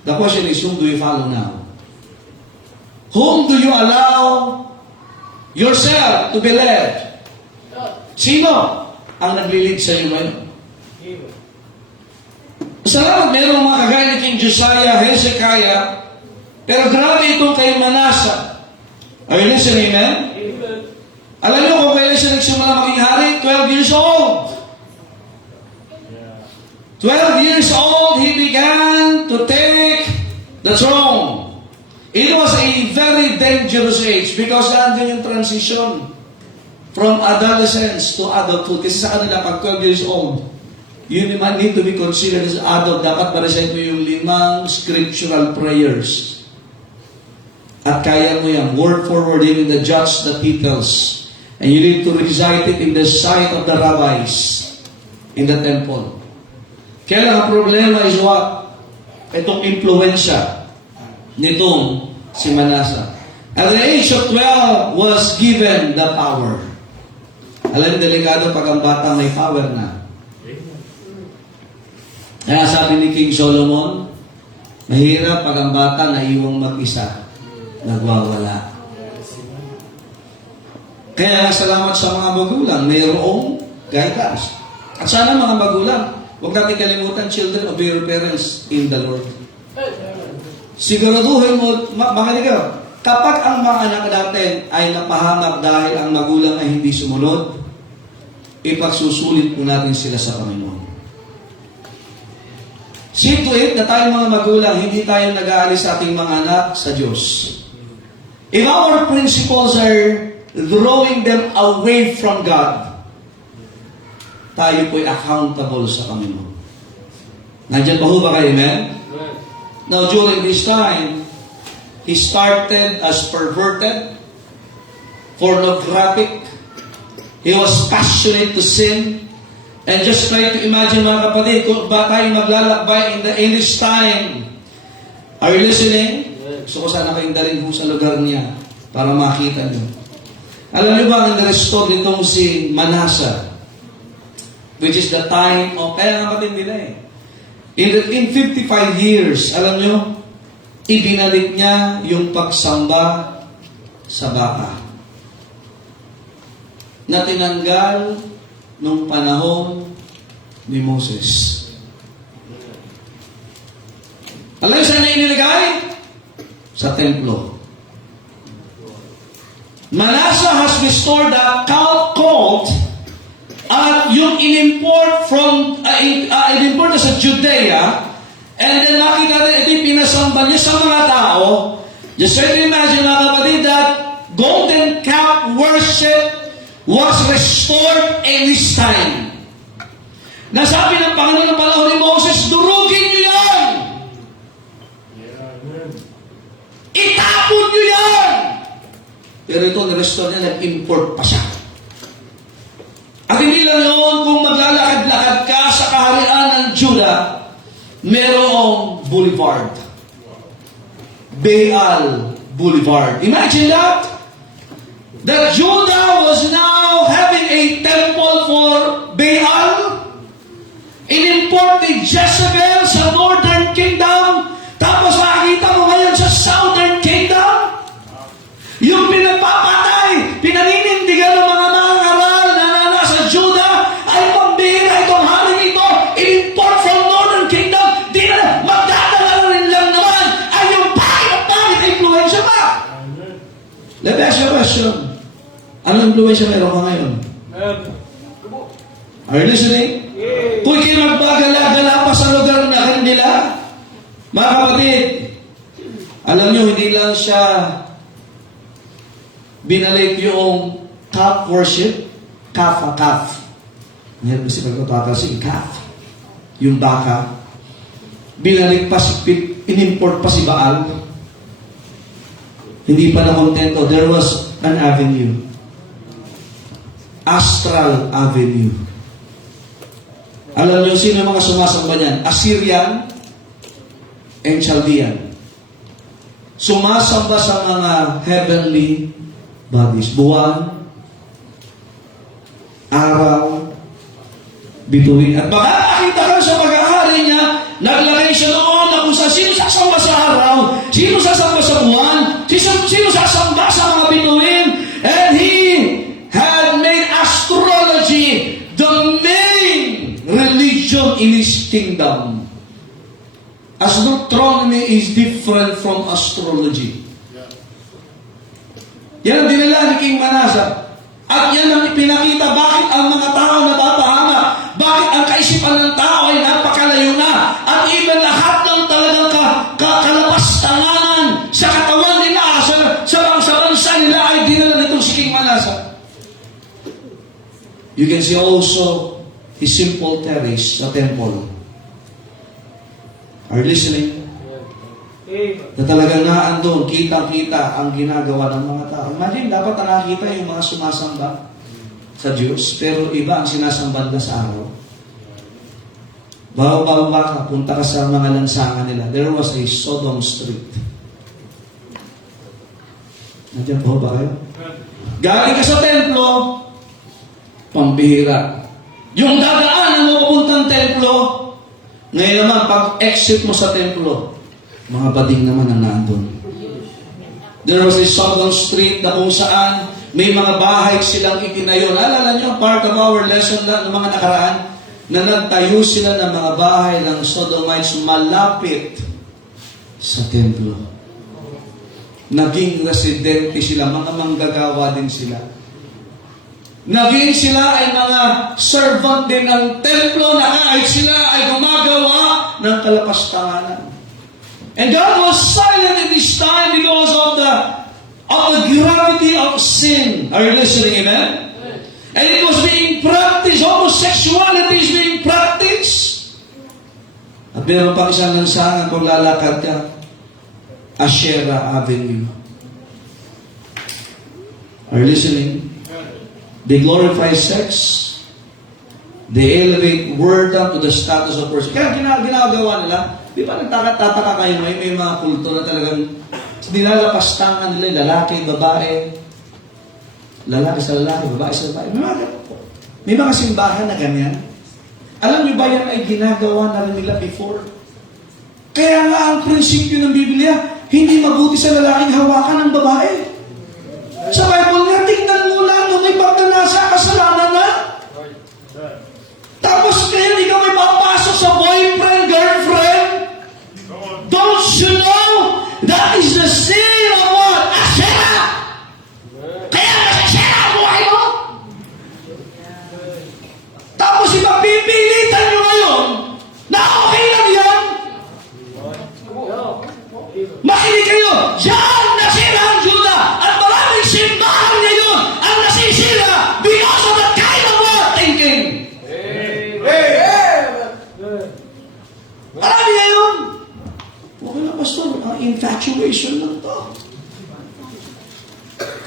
The question is, whom do you follow now? Whom do you allow yourself to be led? Sino ang naglilid sa iyo ngayon? Salamat, mayroong mga kagaya ni King Josiah, Hezekiah, pero grabe itong kay Manasseh. Are you listening, amen? Amen. Alam niyo kung kailan siya nagsimula maging hari? 12 years old. 12 years old, he began to take the throne. It was a very dangerous age because nandiyan yung transition from adolescence to adulthood. Kasi sa kanila, pag 12 years old, you need to be considered as adult. Dapat ma-recite mo yung 5 scriptural prayers. At kaya mo yan, word for word, even the judge that he tells. And you need to recite it in the sight of the rabbis in the temple. Kaya ang problema is what? Itong impluensya nitong si Manasseh. At the age of 12 was given the power. Alam niyo, delikado pag ang bata may power na. Kaya sabi ni King Solomon, mahirap pag ang bata naiwang mag-isa, nagwawala. Kaya salamat sa mga magulang, mayroong guidance. At sana mga magulang, huwag natin kalimutan, children, obey your parents in the Lord. Siguraduhin mo, makinig ka, kapag ang mga anak natin ay napahamak dahil ang magulang ay hindi sumunod, ipagsusulit po natin sila sa Panginoon. See to it na tayong mga magulang, hindi tayo nag-aalis sa ating mga anak sa Diyos. If our principles are drawing them away from God, tayo po'y accountable sa Panginoon. Nandiyan ba ho ba kayo, amen? Amen. Now, during this time, he started as perverted, pornographic. He was passionate to sin. And just try to imagine, mga kapatid, kung ba tayo maglalakbay in this time. Are you listening? Gusto ko sana kayong dalhin po sa lugar niya para makita niyo. Alam niyo ba ang na-restore nitong si Manasseh? Which is the time of, kaya nga kapatid nila eh. In 55 years, alam niyo, ibinalik niya yung pagsamba sa baka. na tinanggal nung panahon ni Moses. Alam niyo saan niya inilagay? Sa templo. Manasseh has restored the cult at yung inimport from inimport sa Judea, and then nakita natin ito yung pinasamba niya sa mga tao. Just try to imagine, mga kapatid, that golden calf worship was restored in this time. Nasabi ng Panginoon ng panahon ni Moses, durugin niyo yan! Itapon niyo yan! Pero ito, na-restore niya, nag-import pa siya. At hindi lang yun, kung maglalakad-lakad ka sa kaharian ng Judah, merong boulevard. Baal Boulevard. Imagine that! That Judah was now having a temple for Baal. In-import ni Jezebel sa Northern Kingdom. Tapos makikita mo ngayon sa Southern Kingdom. Yung pinagpapatay, pinaninindigan ng mga mangaral na nasa Judah ay pambihira itong haring ito. In-import from Northern Kingdom. Di na magdadala rin lang naman ay yung pangit influensya ba? Let me ask you a question. Anong influensya meron ka ngayon? Are you listening? Kung kinagpagala-gala pa sa lugar na kanila, mga kapatid, alam nyo, hindi lang siya binalik yung calf worship, calf. Ngayon kasi pagkatatalsing calf. Yung baka. Binalik pa inimport pa si Baal. Hindi pa na kontento. There was an avenue. Astral Avenue. Alam niyo sino yung mga sumasamba niyan? Assyrian and Chaldean. Sumasamba sa mga heavenly bodies. Buwan, araw, bituin. At baka nakita ka sa pag-aari niya, naglagay siya noon na kung sino sasamba sa araw, sino sasamba sa buwan, sino sasamba sa mga bituin. And he had made astrology the main religion in his kingdom. Astronomy is different from astrology. Yan ang dinala ni King Manasseh. At yan ang ipinakita bakit ang mga tao napapahama, bakit ang kaisipan ng tao ay napakalayo na, at even lahat ng talagang kalapastanganan sa katawan nila, sa bansa nila ay dinala nitong si King Manasseh. You can see also his simple terrace sa temple. Are you listening? Na talagang naandun, kita-kita ang ginagawa ng mga tao. Imagine, dapat nakakita yung mga sumasamba sa Diyos, pero iba ang sinasamba na sa araw. Bawa-bawa ka, punta ka sa mga lansangan nila. There was a Sodom Street. Nandiyan po ba kayo? Galing ka sa templo, pambihira. Yung dadaan mo papuntang templo, ngayon naman, pag-exit mo sa templo, mga bading naman ang nandun. There was a Sodom Street na kung saan may mga bahay silang itinayo. Naalala nyo, part of our lesson na ng mga nakaraan, na nagtayo sila ng mga bahay ng Sodomites malapit sa templo. Naging residente sila, mga manggagawa din sila. Naging sila ay mga servant din ng templo na kahit sila ay gumagawa ng kalapastanganan. And God was silent in this time because of the gravity of sin. Are you listening, amen? And it was being practiced, homosexuality is being practiced. At meron pang isang lansangan kung lalakad ka, Asherah Avenue. Are you listening? They glorify sex. They elevate word to the status of person. Kaya ginagawa nila, di ba nagtataka kayo may mga kulto na talagang nilalapastangan nila, lalaki, babae, lalaki sa lalaki, babae sa babae. May mga simbahan na ganyan. Alam niyo ba yan ay ginagawa na rin nila before? Kaya nga ang prinsipyo ng Biblia, hindi mabuti sa lalaking hawakan ng babae. Sa Bible nga, tingnan mo lang nung may pagkanasa ka infatuation lang to.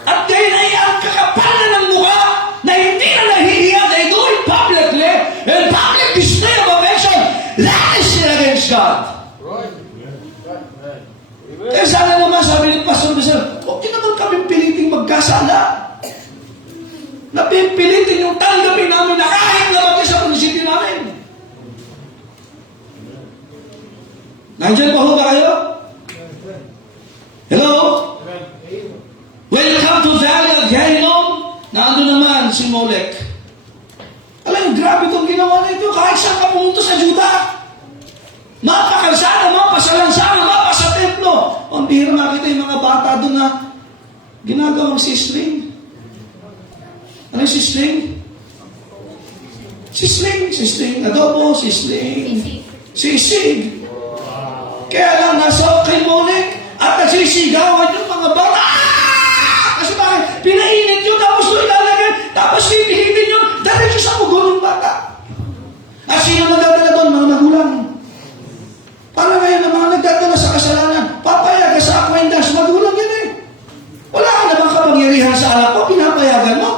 At ngayon ay ang kakapalan ng mukha na hindi na nahihiya, they do it publicly, and public display of affection, that is sin against God. Right. Kaya sana naman, sabi ni Pastor Bissell, huwag niyo naman kami piliting magkasala. Napipilitin yung tanggapin namin na kahit labag sa munisipyo namin. Nandiyan pa ho ba kayo? Hello? Welcome to Valley of Hinnom. Naando naman si Molek. Alam, grabe itong ginawa na ito. Kahit saan ka pumunta sa Juda. Mapakalsana, mapasalansana, mapasa templo. Ang bihira makita yung mga bata doon na ginagawang sisling. Ano yung sisling? Sisling. Adobo, sisling. Sisig. Kaya lang, nasa kay Molek at nagsisigawan yung mga bata. Kasi bakit? Pinainit yun, tapos doon ilalagay, tapos pipihitin yun, dahil siya sa ugon yung bata. At sino nagdadala doon? Mga magulang. Para ngayon ang mga nagdadala sa kasalanan, papayagan sa acquaintance, magulang yan eh. Wala ka namang kapangyarihan sa anak ko, pinapayagan mo.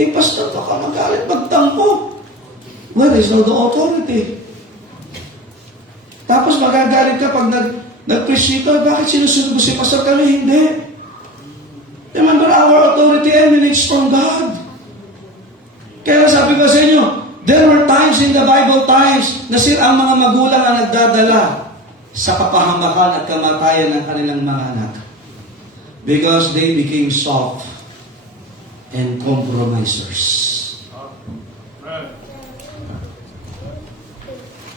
Eh, pastor, ka magalit, magtampo. Where is no the authority? Tapos magagalit ka pag nag-preach ka, bakit sinusunod mo si pastor kami? Hindi. Remember, our authority emanates from God. Kaya sabi ko sa inyo, there were times in the Bible times na ang mga magulang ang nagdadala sa kapahamakan at kamatayan ng kanilang mga anak. Because they became soft and compromisers.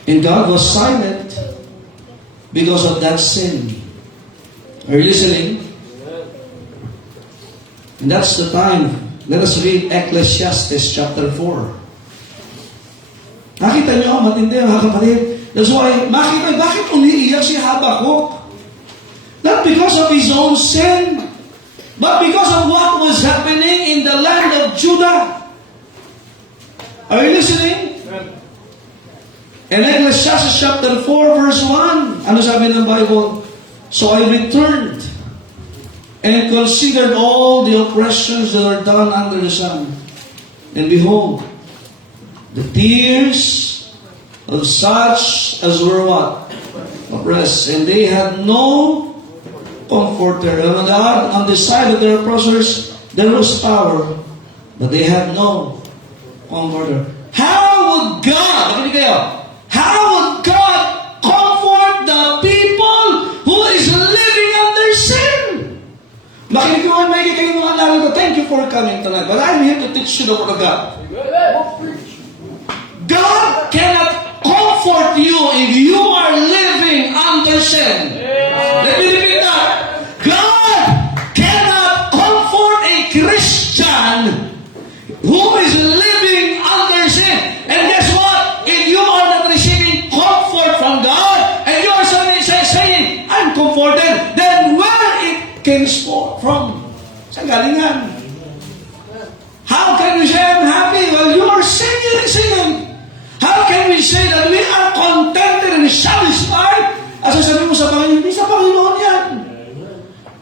And God was silent because of that sin. Are you listening? And that's the time. Let us read Ecclesiastes chapter 4. Nakita niyo, matindi mga kapatid. That's why, makita, bakit umiiyak si Habakkuk? Not because of his own sin, but because of what was happening in the land of Judah. Are you listening? In Ecclesiastes chapter 4 verse 1, ano sabi ng Bible? So I returned and considered all the oppressions that are done under the sun. And behold, the tears of such as were what? Oppressed. And they had no comforter. And on the side of their oppressors, there was power, but they had no comforter. How would God, makinig kayo, how would God comfort the people who is living under sin? Makinig ko, may kayo mga lalo ko, thank you for coming tonight, but I'm here to teach you the word of God. God cannot comfort you if you are living under sin. Let me repeat that. God cannot comfort a Christian who is living under sin. And guess what? If you are not receiving comfort from God, and you are saying, I'm comforted, then where it came from? Saan galing yan? How can we say I'm happy? Well, you are singing. How can we say that we are contented and satisfied? As sabi mo sa Panginoon, hindi sa Panginoon yan.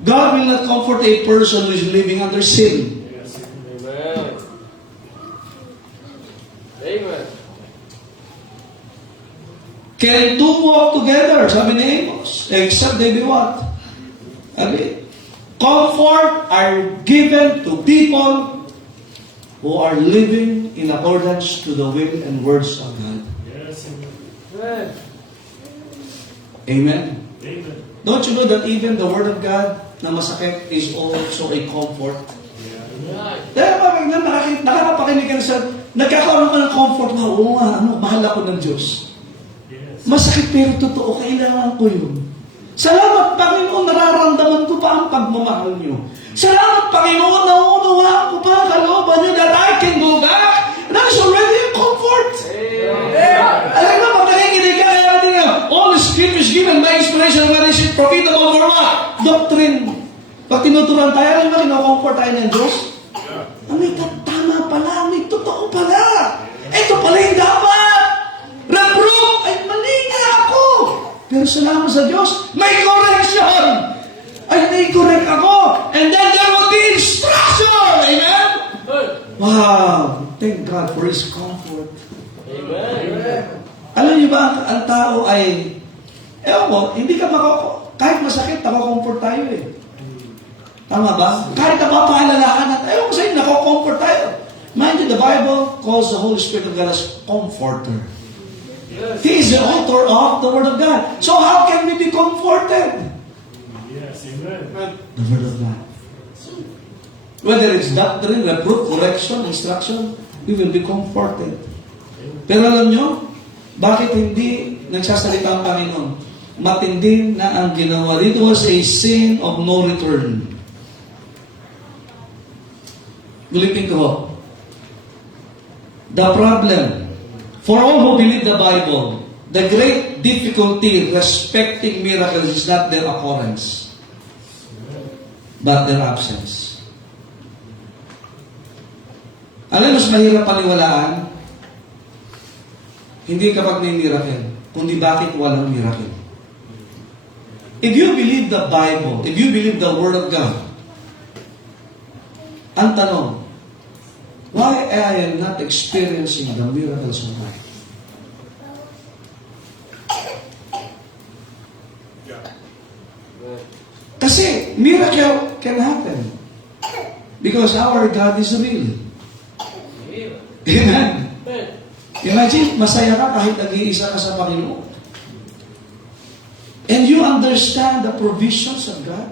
God will not comfort a person who is living under sin. Amen. Amen. Can two walk together? Sabi ni Amos. Except they be what? Sabi, comfort are given to people who are living in accordance to the will and words of God. Yes. Amen. Amen? Amen. Don't you know that even the word of God na masakit is also a comfort? Dahil pag nakakapakinig ka sa, nagkakaroon ka ng comfort na, oo nga, mahal ako ng Diyos. Yes. Masakit pero totoo, kailangan ko yun. Salamat, Panginoon, nararamdaman ko pa ang pagmamahal niyo. Salamat, Panginoon, nauunawaan ko pa ang kalooban niyo that I can go back. That is already a comfort. Alam mo, pag nakikinig ka, kaya natin nga, all the scripture is given by inspiration, what is it profitable for what? Doctrine. Pag tinuturan tayo, alam mo, kino-comfort tayo ng Diyos? May tama pala, may totoo pala. Ito pala yung dapat. Reproof, ay mali nga ako. salamat sa Diyos, may correction! Ay, nai-correct ako! And then there will be instruction! Amen? Good. Wow! Thank God for His comfort. Amen. Alam niyo ba, ang tao ay, ewan ko, hindi ka kahit masakit, nako-comfort tayo eh. Tama ba? Kahit napapaalalahan natin, ewan ko sa inyo, nako-comfort tayo. Mind you, the Bible calls the Holy Spirit of God as comforter. Yes. He is the author of the Word of God. So how can we be comforted? Yes, amen. The Word of God. Whether it's doctrine, reproof, correction, instruction, we will be comforted. Pero alam nyo, bakit hindi nagsasalita ang Panginoon? Matindi na ang ginawa. It was a sin of no return. Ulitin ko. The problem, for all who believe the Bible, the great difficulty respecting miracles is not their occurrence, but their absence. Alam mo, mas mahirap paniwalaan, hindi kapag may miracle, kundi bakit walang miracle. If you believe the Bible, if you believe the Word of God, ang tanong, why I am not experiencing the miracles of life? Kasi miracle can happen because our God is real. Amen. Amen. Imagine, masaya ka kahit nag-iisa ka sa Panginoon. And you understand the provisions of God.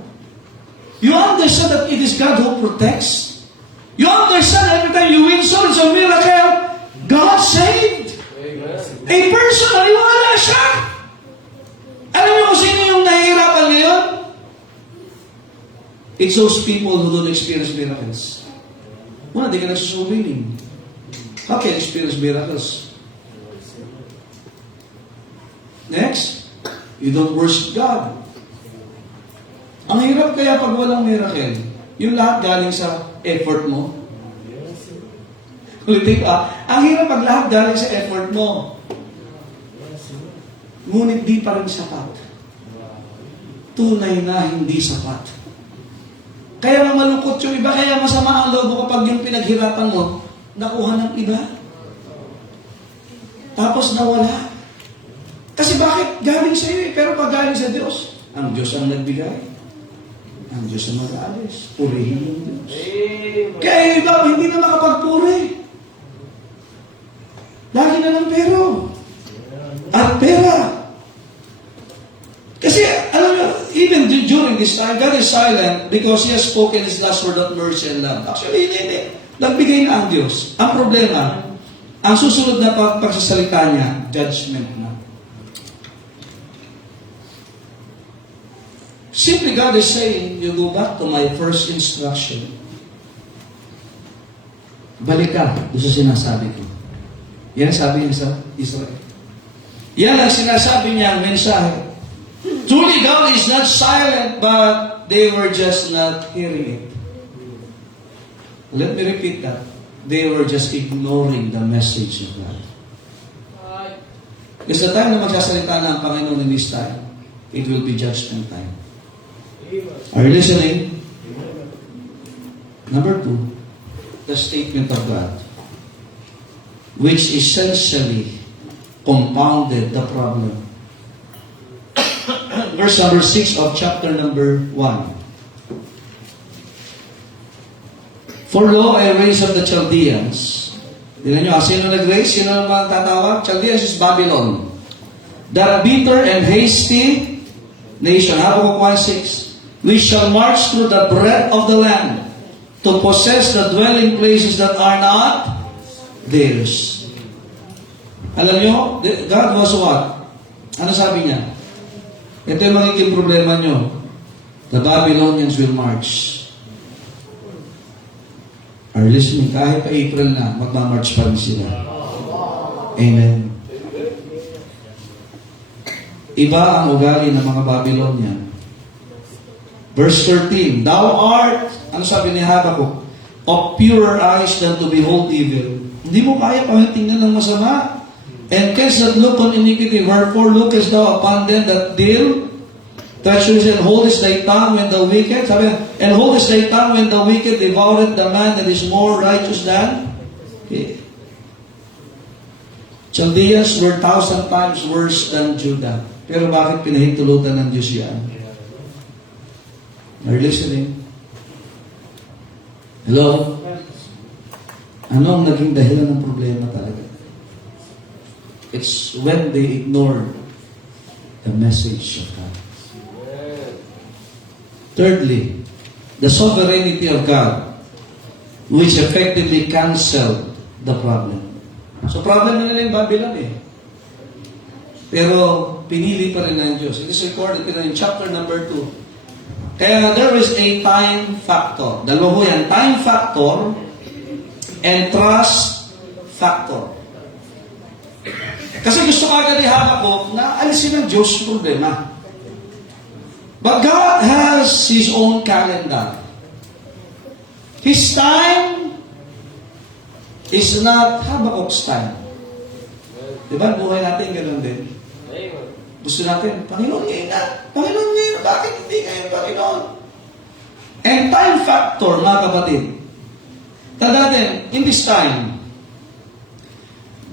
You understand that it is God who protects. You understand every time you win souls of miracle, God saved. Amen. A person, naniwala siya. Alam niyo kung sino yung nahihirapan ngayon? It's those people who don't experience miracles. Una, di ka nagsusuwiling. How can you experience miracles? Next, you don't worship God. Ang hirap kaya pag walang miracle, yung lahat galing sa effort mo. Ulitin ka, ang hirap pag lahat galing sa effort mo. Ngunit di pa rin sapat. Tunay na hindi sapat. Kaya nga malungkot yung iba, kaya masama ang loob mo kapag yung pinaghirapan mo, nakuha ng iba. Tapos nawala. Kasi bakit? Galing sa iyo eh. Pero pag galing sa Diyos, ang Diyos ang nagbigay. Ang Diyos ang mag-aalis. Purihin yung Diyos. Amen. Kaya yung iba, hindi na makapagpuri. Lagi na lang pero. At pera. Kasi, alam mo, even during this time, God is silent because He has spoken His last word of mercy and love. Actually, hindi. Nagbigay na ang Diyos. Ang problema, ang susunod na pagsasalita niya, judgment na. Simply, God is saying, you go back to my first instruction. Balik ka doon sa sinasabi ko. Yan ang sabi niya sa Israel. Yan ang sinasabi niya, ang mensahe. Truly, God is not silent, but they were just not hearing it. Let me repeat that. They were just ignoring the message of God. Because the time na magsasalita na ang Panginoon in this time, it will be judgment time. Are you listening? Number 2, the statement of God, which essentially compounded the problem. Verse number 6 of chapter number 1. For lo, I raise up the Chaldeans. Tignan nyo, sino nag-raise? Sino naman tatawag? Chaldeans is Babylon. That bitter and hasty nation. Habakkuk 1:6. We shall march through the breadth of the land to possess the dwelling places that are not theirs. Alam nyo, God was what? Ano sabi niya? Ito yung magiging problema nyo. The Babylonians will march. Are listening? Kahit pa April na, magmamarch pa rin sila. Amen. Iba ang ugali ng mga Babylonian. Verse 13, Thou art, ano sabi ni Habakkuk? Of purer eyes than to behold evil. Hindi mo kaya pang tingnan ng masama. And canst not look on iniquity, wherefore lookest thou upon them that deal treacherously, and holdest thy tongue when the wicked, sabi, and holdest thy tongue when the wicked devoureth the man that is more righteous than he. Chaldeans were 1,000 times worse than Judah. Pero bakit pinahintulutan ng Diyos yan? Are you listening? Hello? Ano ang naging dahilan ng problema talaga? It's when they ignore the message of God. Thirdly, the sovereignty of God, which effectively canceled the problem. So problem na nila yung Babylon eh. Pero pinili pa rin ng Diyos. It is recorded in chapter number 2. Kaya there is a time factor. Dalawa ho yan. Time factor and trust factor. Kasi gusto ka ni Habakkuk na alisin ng Diyos yung problema. But God has His own calendar. His time is not Habakkuk's time. Diba? Buhay natin ganoon din. Amen. Gusto natin, Panginoon ngayon na. Panginoon ngayon, bakit hindi ngayon, Panginoon? And time factor, mga kapatid. Tanda natin, in this time,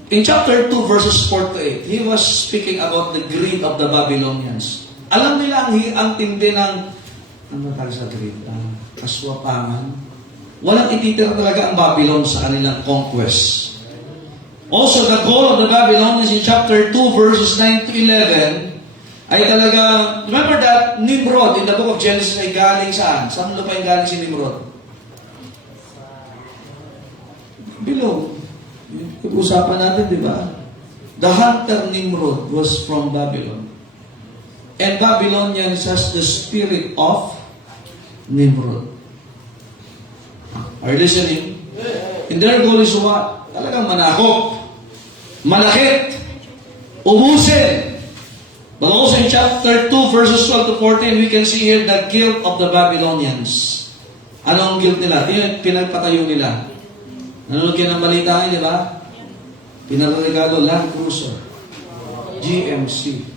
in chapter 2, verses 4 to 8, he was speaking about the greed of the Babylonians. Alam nila ang tindi ng, ano tawag sa greed? Kaswapangan. Walang ititira talaga ang Babylon sa kanilang conquest. Also, the goal of the Babylonians in chapter 2, verses 9 to 11, ay talaga, remember that Nimrod in the book of Genesis ay galing saan? Saan lupa yung galing si Nimrod? Below. Usapan natin, di ba? The hunter Nimrod was from Babylon. And Babylonians has the spirit of Nimrod. Are you listening? And their goal is what? Talagang manakop, malakit, ubusin. But also in chapter 2, verses 12 to 14, we can see here the guilt of the Babylonians. Anong guilt nila? Pinagpatayo nila. Nanonood kayo ng balita ngayon, di ba? Pinarregalo Land Cruiser, GMC.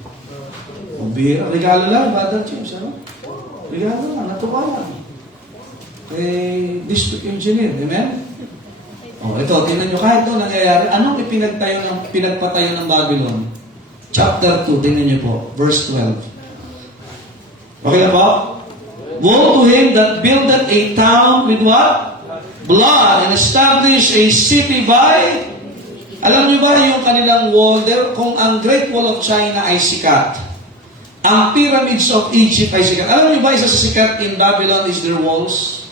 Regalo lang, Brother James, ano? Regalo lang, natuwa lang. District Engineer, amen? Ito, tingnan nyo, kahit ito nangyayari, anong pinagpatayo ng Babylon? Chapter 2, tingnan nyo po, verse 12. Okay na po? Woe to him that buildeth a town with what? Blood, and establish a city by... Alam niyo ba yung kanilang wall there? Kung ang Great Wall of China ay sikat, ang pyramids of Egypt ay sikat. Alam niyo ba isa sa sikat in Babylon is their walls?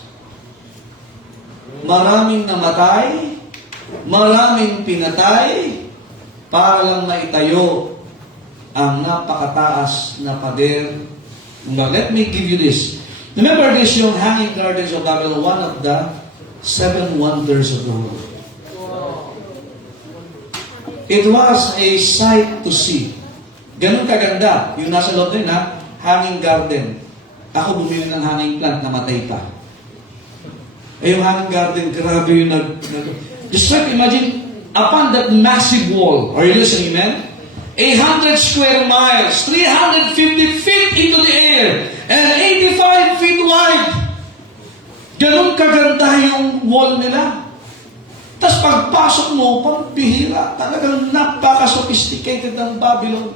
Maraming namatay, maraming pinatay, para lang maitayo ang napakataas na pader. Let me give you this. Remember this, yung Hanging Gardens of Babylon, one of the 7 wonders of the world. It was a sight to see. Ganun kaganda. Yung nasa loob din, hanging garden. Ako bumili ng hanging plant, namatay pa. Yung hanging garden, grabe yung just like imagine, upon that massive wall, are you listening, man? 100 square miles, 350 feet into the air, and 85 feet wide. Ganun kaganda yung wall nila. Tapos pagpasok mo, pampihira, talagang napaka-sophisticated ng Babylon.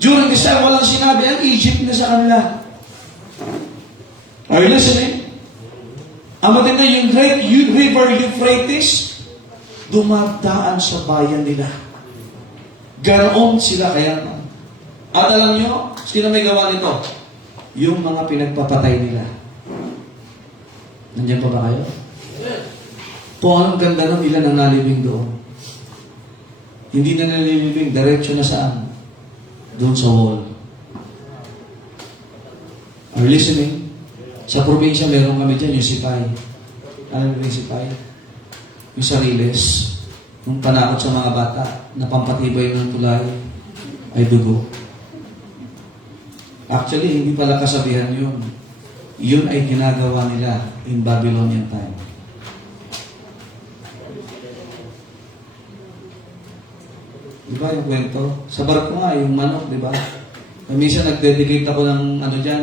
During this time, walang sinabi ang Egypt na sa kanila. Are you listening? Ang matindi, yung Great River Euphrates, dumadaan sa bayan nila. Ganoon sila kaya. At alam nyo, sino may gawa nito? Yung mga pinagpapatay nila. Nandiyan pa ba kayo? Kung anong ganda ng ilan ang nalibing doon. Hindi na nalibing, diretso na saan? Doon sa wall. Are you listening? Sa probinsya, meron kami dyan, yung sipay. Alam mo yung sipay? Yung sariles. Yung panakot sa mga bata na pampatibay ng tulay ay dugo. Actually, hindi pala kasabihan yun. Yun ay ginagawa nila in Babylonian time. Di ba yung kwento? Sa barko nga, yung manok, di ba? Minsan nag-dedicate ako ng ano dyan,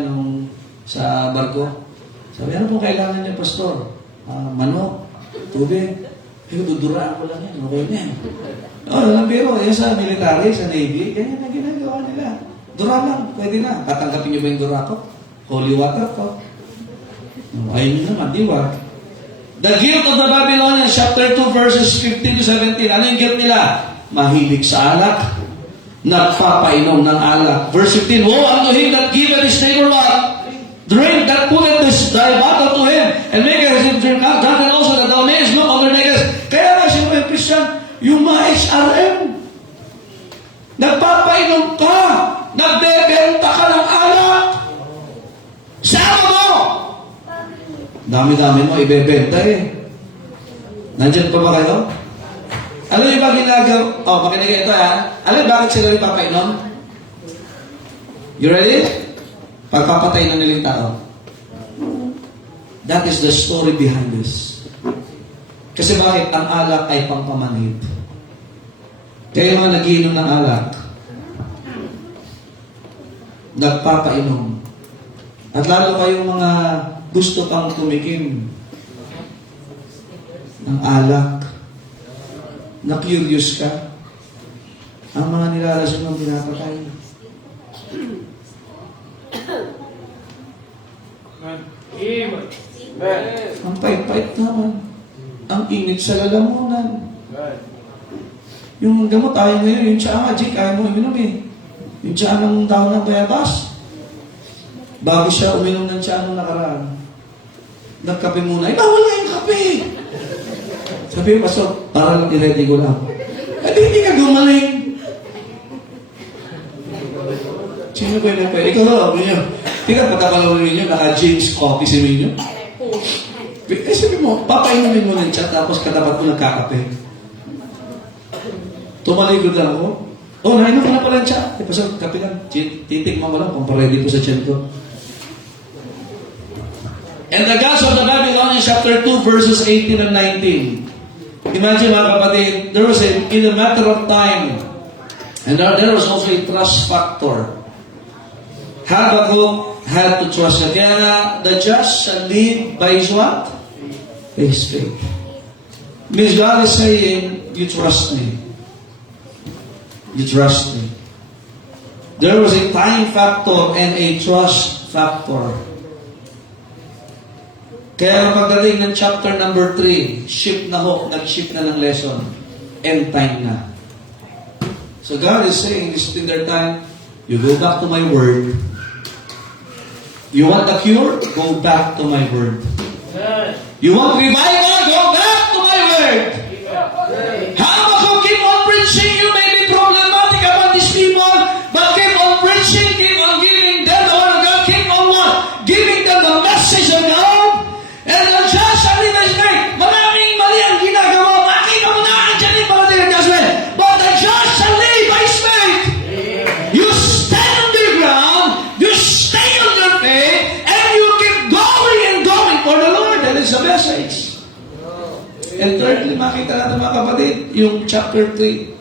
sa barko. Sabi, ano po kailangan niya, pastor? Manok, tubig. Pero duduraan ko lang yan, okay na yan. Pero yan sa military, sa Navy, ganyan na ginagawa nila. Dura lang, pwede na. Tatanggapin niyo ba yung dura ko? Holy water ko. Ayun nyo naman, di ba? The guilt of the Babylonians, chapter 2, verses 15 to 17. Ano yung guilt nila? Mahilig sa alak, nagpapainom ng alak. Verse 15, woe unto him that giveth his neighbor what? Drink, that putteth this thy bottle to him, and maketh him drink out. Drunken also, that thou mayest look on their naked. Kaya nga siya mga Christian, yung mga HRM, nagpapainom ka, nagbebenta ka ng alak. Sama mo! Dami-dami mo, ibebenta eh. Nandyan pa ba kayo? Alam niyo ba ginagawa? Makinig ito ha. Alam niyo bakit sila ipapainom? You ready? Pagpapatay ng nilang tao. That is the story behind this. Kasi bakit? Ang alak ay pangpamanhid. Kaya mga nagiinom ng alak, nagpapainom. At lalo kayong mga gusto pang tumikim ng alak, na-curious ka, ang mga nilalasong ng pinapatay. Amen. Ang pait-pait naman. Ang init sa lalamunan. Yung gamot ayaw ngayon, yung tsaa nga, Jake, ayaw mo uminom eh. Yung tsaa ng dahon ng bayabas. Bago siya uminom ng tsaa nung nakaraan, nagkape muna. Bawal na yung kape! Sabi ko, pastor, para lang i-ready ko lang. Hindi ka gumaling. Sino ba yun? Ikaw na, Minyo. Tingnan, pagkakalaman ninyo, naka-James coffee si Minyo. Sabi mo, papainumin mo ng tsa, tapos katapat mo nagkakape. Tumaligod lang ako. Nainom ko na pala yung tsa. Pastor, kape lang. Titikman mo lang kung pa-ready po sa tiyan ko. And the gods of the Babylonians, chapter 2, verses 18 and 19. Imagine mga kapatid, there was in a matter of time, and there was also a trust factor. Habakkuk had to trust him. Kaya nga, the just shall live by his what? By his faith. Means God is saying, you trust me. You trust me. There was a time factor and a trust factor. Kaya pagdating ng chapter number 3, shift na ho, nag-shift na ng lesson. End time na. So God is saying, this in their time, you go back to my word. You want the cure? Go back to my word. You want revival? Go back to my word. How about keep on preaching? You may be problematic about these people, but keep on preaching, keep on giving them the word of God, keep on what? Giving them the message of God. And the just shall live by his faith. Maraming mali ang ginagawa. Makita mo na dyan yung mga judgment. But the just shall live by his faith. You stand on the ground, you stay on your faith, and you keep going and going for the Lord. That is the message. And thirdly, makita natin mga kapatid, yung chapter 3.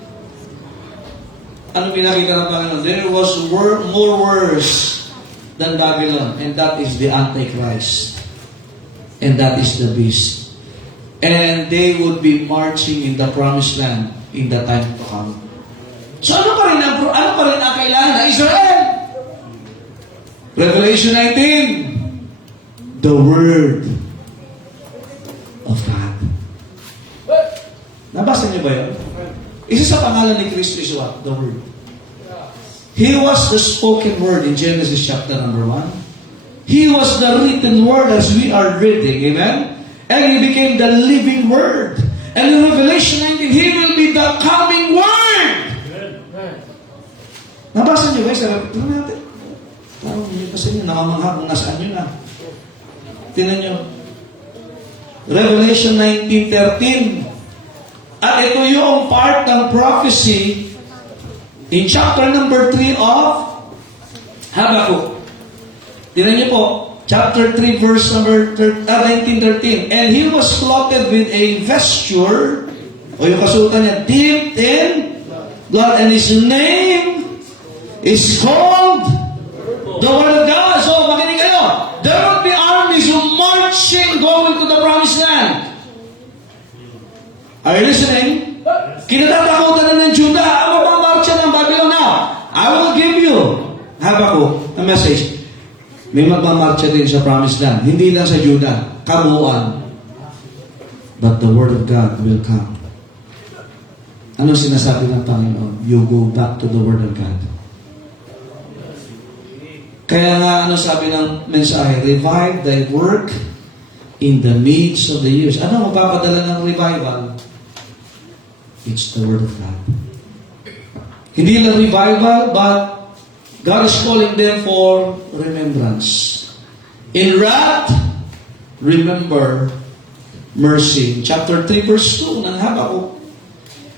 Ano pinakita ng Panginoon? There was more worse than Babylon, and that is the Antichrist. And that is the beast. And they would be marching in the promised land in the time to come. So ano pa rin ang kailangan ng Israel? Revelation 19. The Word of God. Nabasa niyo ba yun? Isa sa pangalan ni Kristo is what? The Word. He was the spoken word in Genesis chapter number 1. He was the written word as we are reading. Amen? And He became the living word. And in Revelation 19, He will be the coming word. Nabasa niyo guys? Tingnan natin. Parang hindi pa sa inyo. Nakamangha kung nasaan yun na. Tingnan niyo. Revelation 19:13. At ito yung part ng prophecy in chapter number 3 of Habakkuk. Tingnan niyo po, chapter 3, verse number 19:13. And he was clothed with a vesture, o yung kasuotan niya, dipped in God, and His name is called the Word of God. So, makinig kayo. There will be armies who marching going to the promised land. Are you listening? Kinatatakutan na ng Judah. Ako ba marcha ng Babylon now? I will give you, Habakkuk, a message. May magmamarcha din sa promised land. Hindi lang sa Judah. Kabuuan. But the Word of God will come. Ano sinasabi ng Panginoon? You go back to the Word of God. Kaya nga, ano sabi ng mensahe? Revive thy work in the midst of the years. Ano magpapadala ng revival? It's the Word of God. Hindi lang revival, but God is calling them for remembrance. In wrath, remember mercy. Chapter 3, verse 2 ng Habakkuk.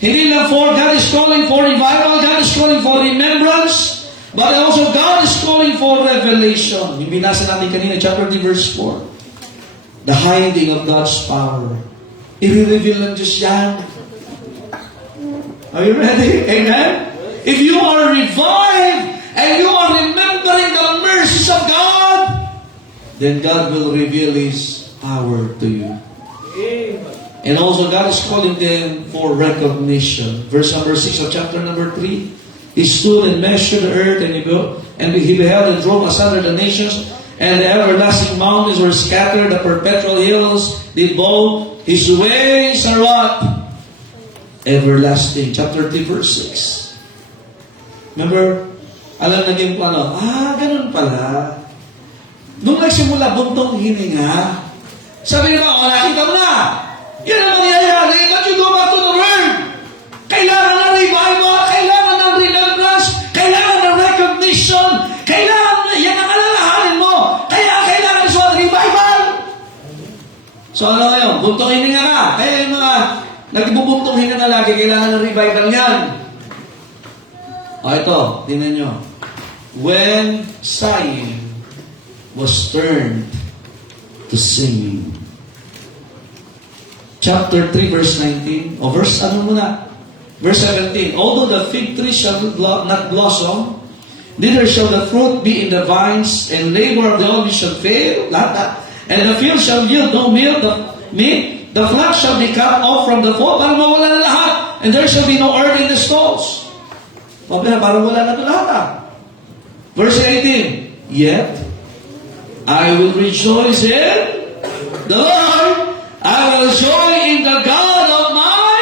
Hindi lang for God is calling for revival, God is calling for remembrance, but also God is calling for revelation. Yung binasa natin kanina, chapter 3, verse 4. The hiding of God's power. I-reveal ng Diyos yan. Are you ready? Amen? If you are revived and you are remembering the mercies of God, then God will reveal His power to you. And also God is calling them for recognition. Verse number 6 of chapter number 3. He stood and measured the earth, and he beheld and drove asunder the nations, and the everlasting mountains were scattered, the perpetual hills did bow. His ways are what? Everlasting. Chapter 3, verse 6. Remember, alam naging plano, ganun pala. Nung nagsimula, buntong hininga. Sabi naman, nakita mo na. Yan ang mangyayari. But you go back to the Word. Kailangan ng revival. Kailangan ng remembrance. Kailangan ng recognition. Kailangan na, yan ang alalahanin mo. Kaya kailangan sa revival. So ano ngayon? Buntong hininga ka. Kaya yung mga nagbubuntong hininga na lagi, kailangan ng revival yan. Ito, tingnan nyo. When sighing was turned to singing. Chapter 3, verse 19. O verse, Verse 17. Although the fig tree shall not blossom, neither shall the fruit be in the vines, and labor of the olive shall fail. And the field shall yield no meal, the flock shall be cut off from the fold. Parang mawala na lahat. And there shall be no herb in the stalls. Parang wala na ito lahat. Verse 18. Yet, I will rejoice in the Lord. I will joy in the God of my...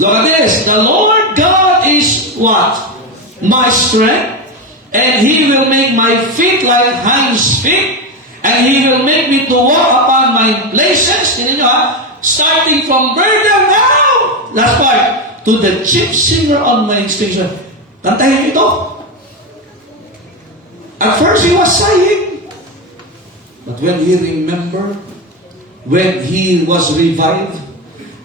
Look at this. The Lord God is what? My strength. And He will make my feet like hinds' feet. And He will make me to walk upon my places. Tingnan nyo starting from burden now. Last part. To the chief singer on my extinction. Tantahin ito. At first he was sighing. But when he remembered, when he was revived,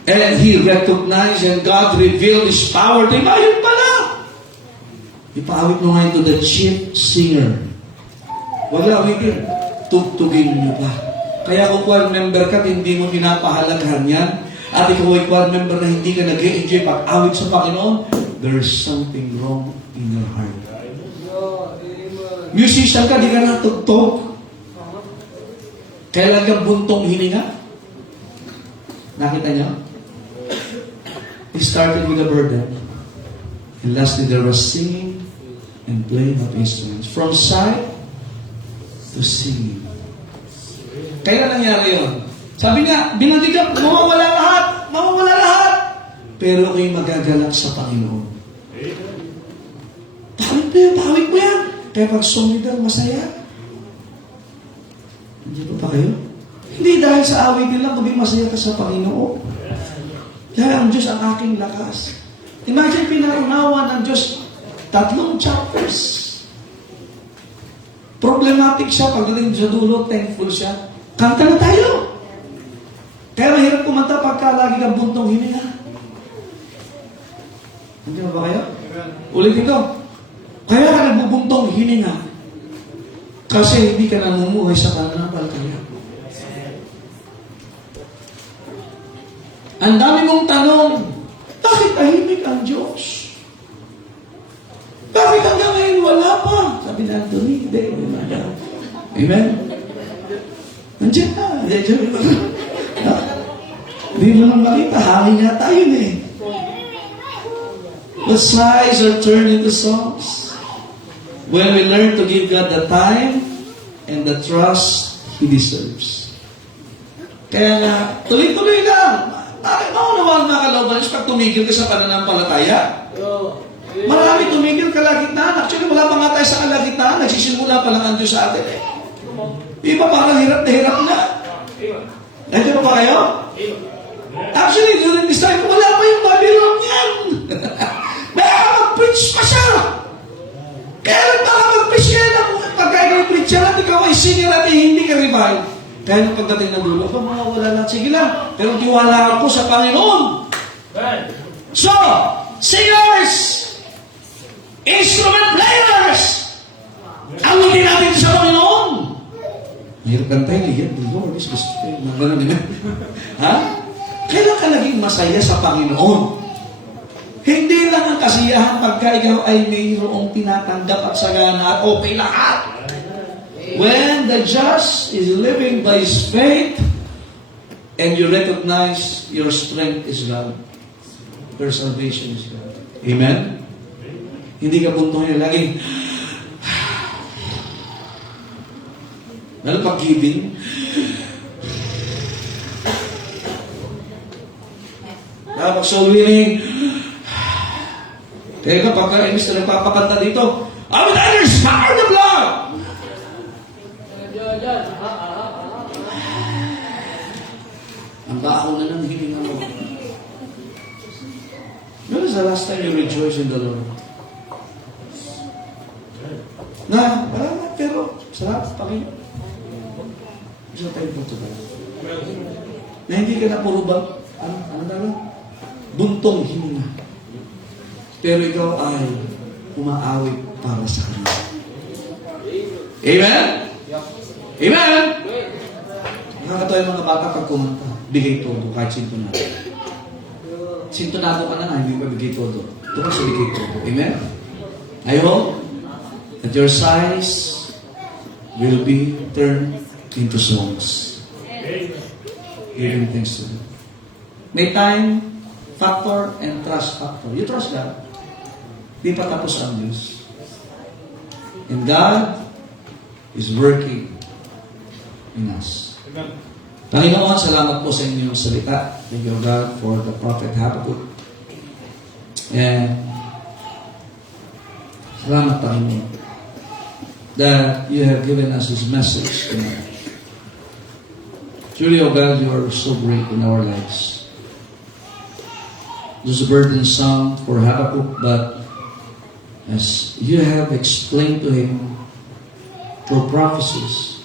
and he recognized and God revealed His power to him, ayun pala. Ipawit mo ngayon to the chief singer. Wag lang awitin. Tugtugin niyo pa. Kaya kung choir member ka, hindi mo pinapahalagahan yan, at ikaw ay choir member na hindi ka nag-enjoy pag-awit sa Panginoon, there's something wrong in your heart. Musician ka, di ka natugtog. Kailan kang buntong hininga? Nakita niyo? He started with a burden. And lastly, there was singing and playing of instruments. From sight to singing. Kailan nangyari yun? Sabi nga, binalikan, mawawala lahat. Mawawala lahat. Pero kayo magagalak sa Panginoon. Tawid mo yan. Kaya pag sumidal, masaya. Hindi pa kayo? Hindi dahil sa awit nila, kundi masaya ka sa Panginoon. Kaya ang Diyos ang aking lakas. Imagine, pinaunawa ng Diyos 3 chapters. Problematic siya, pagdating sa dulo, thankful siya. Kanta na tayo. Kaya mahirap kumanta pagka lagi kang buntong hininga. Hindi ba kayo? Ulitin ko. Kaya ka nagbubuntong hininga. Kasi hindi ka namumuhay sa pananampalataya. Ang dami mong tanong, bakit tahimik ang Diyos? pa. Sabi na, Anthony, hindi. Amen? Nandiyan na. Hindi mo lang makita. Hangin nga tayo na eh. The sighs are turned into songs. When we learn to give God the time and the trust He deserves. Kaya nga, tuloy-tuloy lang. Maunawaan mga kalooban pag tumigil ka sa pananampalataya. Marami tumigil kalagitnaan. Actually, wala pa nga tayo sa kalagitnaan. Nagsisimula pa lang ang Diyos sa atin eh. Iba parang hirap na. Nandiyan pa ba kayo? Actually, during this time, wala pa yung Babylon yan. May mag-preach pa siya. Kaya baka mag-preach ka na. Pagka ikaw preach siya, ikaw ay singer at hindi ka revive. Kaya nung pagdating ng dulo, mawawala lang. Sige lang. Pero tiwala ako sa Panginoon. So, singers, instrument players, awitin natin sa Panginoon. Mahirap kantay, yet the Lord is the strength. Ganun din. Ha? Kailan ka naging masaya sa Panginoon? Hindi lang ang kasiyahan pagka ikaw ay mayroong tinatanggap at sagana at okay lahat. When the just is living by his faith and you recognize your strength is God, your salvation is God. Amen? Hindi ka buntong yun. Laging, lalo pag-giving, lalo pag-soul winning, kaya kapag ka-imis na nagpapakanta dito, I will others power the blood! Ang baho na ng hininga mo. When was the last time you rejoiced in the Lord? Pero sarap, Panginoon. Gusto tayo punto ba? Na hindi ka na puro ba? Buntong hininga. Pero ikaw ay umaawit para sa Kanya. Amen? Amen? Nakakatawa yung mga bata pag kumanta. Bigay todo, kahit sintonado. Sintonado ka na nga, hindi ka bigay todo. Ito ka sa bigay todo. Amen? I hope that your sighs will be turned into songs. Giving thanks to God. May time factor and trust factor. You trust God. Di pa tapos ang Diyos. And God is working in us. Panginoon, salamat po sa inyong salita. Thank you, God, for the prophet Habakkuk. And salamat, Panginoon, that you have given us this message tonight. Truly, O God, you are so great in our lives. This is a burdensome for Habakkuk, but as you have explained to him through prophecies,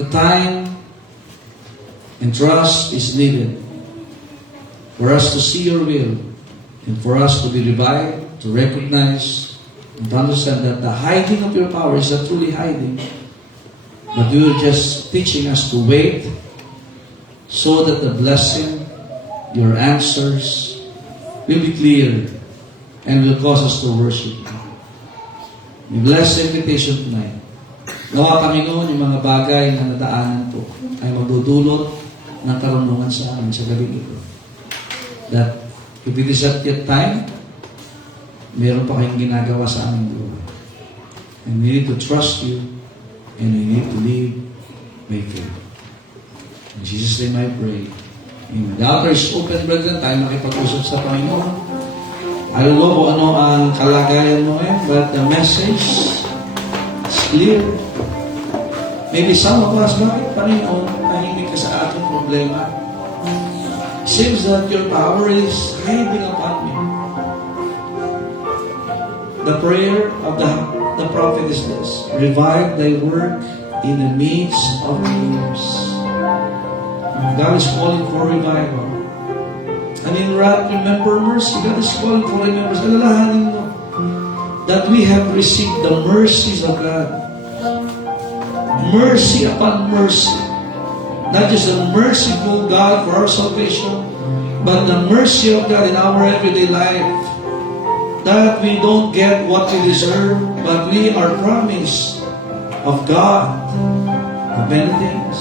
the time and trust is needed for us to see your will and for us to be revived, to recognize and to understand that the hiding of your power is not truly hiding, but you are just teaching us to wait so that the blessing, your answers will be clear and will cause us to worship you. We bless the invitation tonight. Nawa, Panginoon, yung mga bagay na nadaanan po ay magdudulot ng karunungan sa amin sa gabi ito. That if it is at yet time, meron pa kayong ginagawa sa aming buhay. And we need to trust you and we need to live by faith. In Jesus' name I pray. Amen. The altar is open, brethren. Tayo makipag-usap sa Panginoon. I don't know kung ano ang kalagayan mo but the message is clear. Maybe some of us, bakit Panginoon, tahimik ka sa ating problema? Seems that your power is hiding upon me. The prayer of the prophet is this: revive thy work in the midst of the years. God is calling for revival. And in remember mercy, God is calling for remembrance. Alalahanin mo that we have received the mercies of God. Mercy upon mercy. Not just the merciful God for our salvation, but the mercy of God in our everyday life. that we don't get what we deserve, but we are promised of God of many things.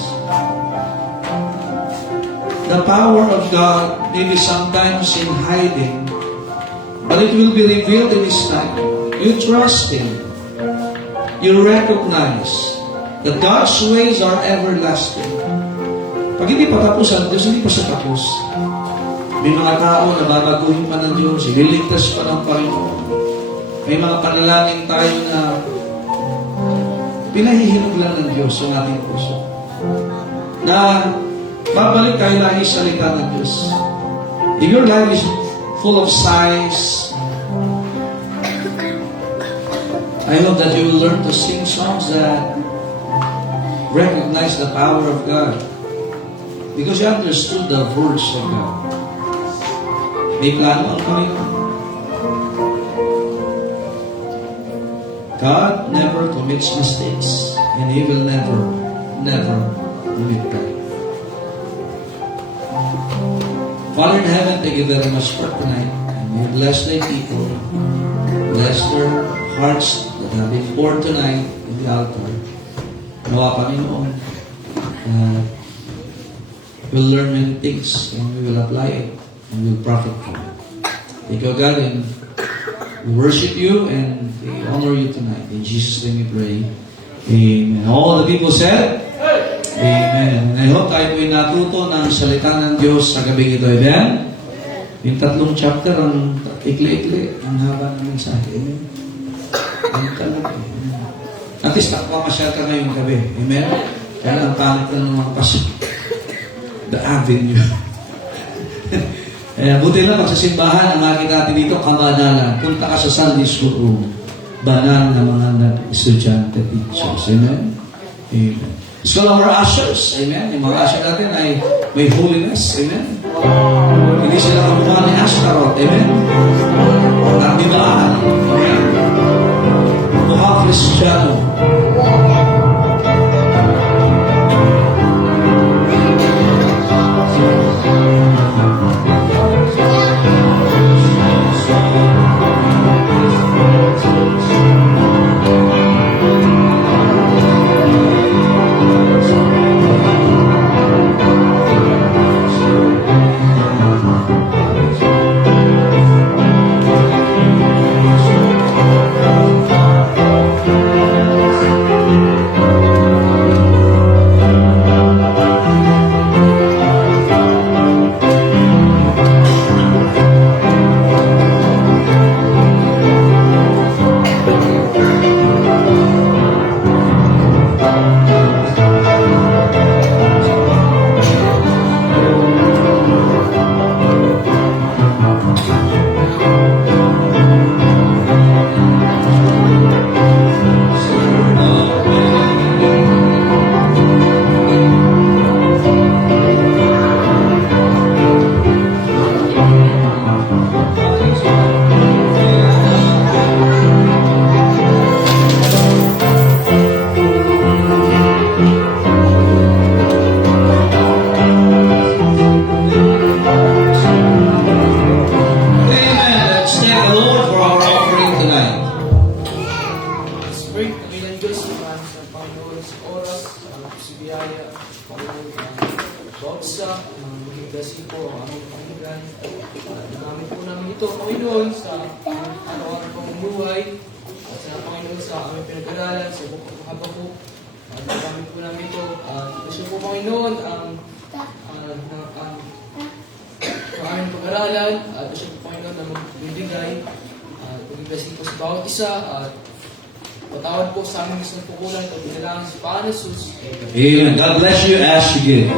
The power of God may be sometimes in hiding, but it will be revealed in His time. You trust Him. You recognize that God's ways are everlasting. Pag hindi pa tapos ang Diyos, hindi pa siya tapos. May mga tao na babaguhin pa ng Diyos, ililigtas pa ng Panginoon. May mga panalangin tayo na pinahihinog lang ng Diyos sa ating puso. Na babalik tayo lagi sa salita ng Diyos. If your life is full of sighs, I hope that you will learn to sing songs that recognize the power of God. Because you understood the words of God. May plano ang Panginoon. God never commits mistakes, and He will never commit them. Father in heaven, thank you very much for tonight. And may you bless thy people. Bless their hearts that have been poured tonight in the altar. Nawa, Panginoon, we'll learn many things and we will apply it and we'll profit from it. Thank you, God, and we worship you and we honor you tonight. In Jesus' name we pray. Amen. All the people said? Amen. And I hope tayo po'y natuto ng salita ng Diyos sa gabing ito. Amen? Yung 3 chapter, ang ikli-ikli, ang haba ng mensahe. Amen? Ang talaga. At least nakapamasyal ka ngayong gabi. Amen? Kaya ang pangit lang ng mga pasok. The avenue. Kaya buti na pag sa simbahan, ang makikita natin dito, kamanalan. Punta ka sa Sunday school room. Banal na mga estudyante teachers. Amen? Amen. So our ushers, amen? Yung mga ushers natin ay may holiness. Amen? Hindi sila kamukha ni Ashtaroth. Amen? At di ba? Amen? Mukha Kristiyano. Amen. God bless you as you give.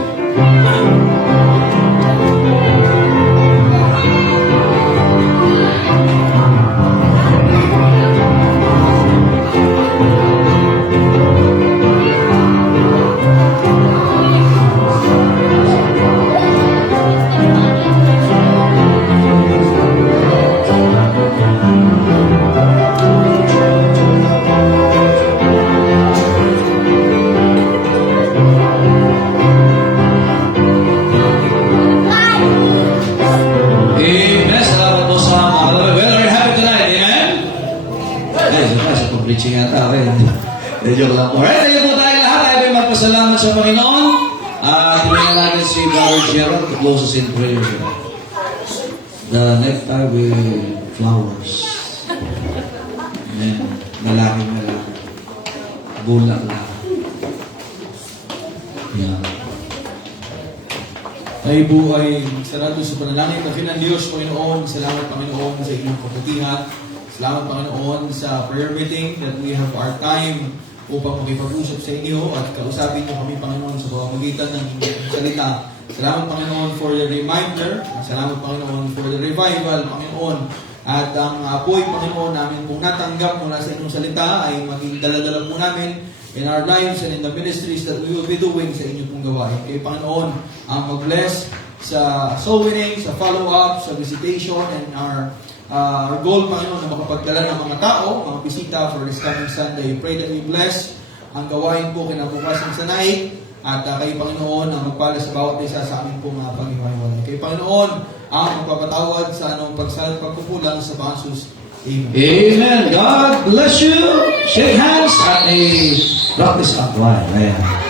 preaching yata ako eh. Joke lang po. Alright, tayo po tayo lahat. Tayo ay magpasalamat sa Panginoon. Tingnan natin si Brother Gerald to close us in prayer. The nectar with flowers. Amen. Malaking. Bulak lang. Yan. Tayo po ay sarado sa panalangin. Dakilan Diyos, Panginoon. Salamat, Panginoon, sa inyong kabutihan. Salamat, Panginoon, sa prayer meeting that we have our time upang makipag-usap sa inyo at kausapin niyo kami, Panginoon, sa pamamagitan ng inyong salita. Salamat, Panginoon, for the reminder. Salamat, Panginoon, for the revival, Panginoon. At ang apoy, Panginoon, namin kung natanggap mula sa inyong salita ay maging daladala po namin in our lives and in the ministries that we will be doing sa inyong pong gawain. Kaya, Panginoon, ang mag-bless sa soul winning, sa follow-up, sa visitation, and our goal, Panginoon, na makapagdala ng mga tao, mga bisita for this coming Sunday. Pray that we bless ang gawain po kinabukasan sa night at kayo, Panginoon, ang magpala sa bawat isa sa aming pong paghiwalay. Kayo, Panginoon, ang magpapatawad sa anong pagsalat pagkukulang sa Pangasus. Amen. Amen. God bless you. Shake hands at a practice up. Ayan.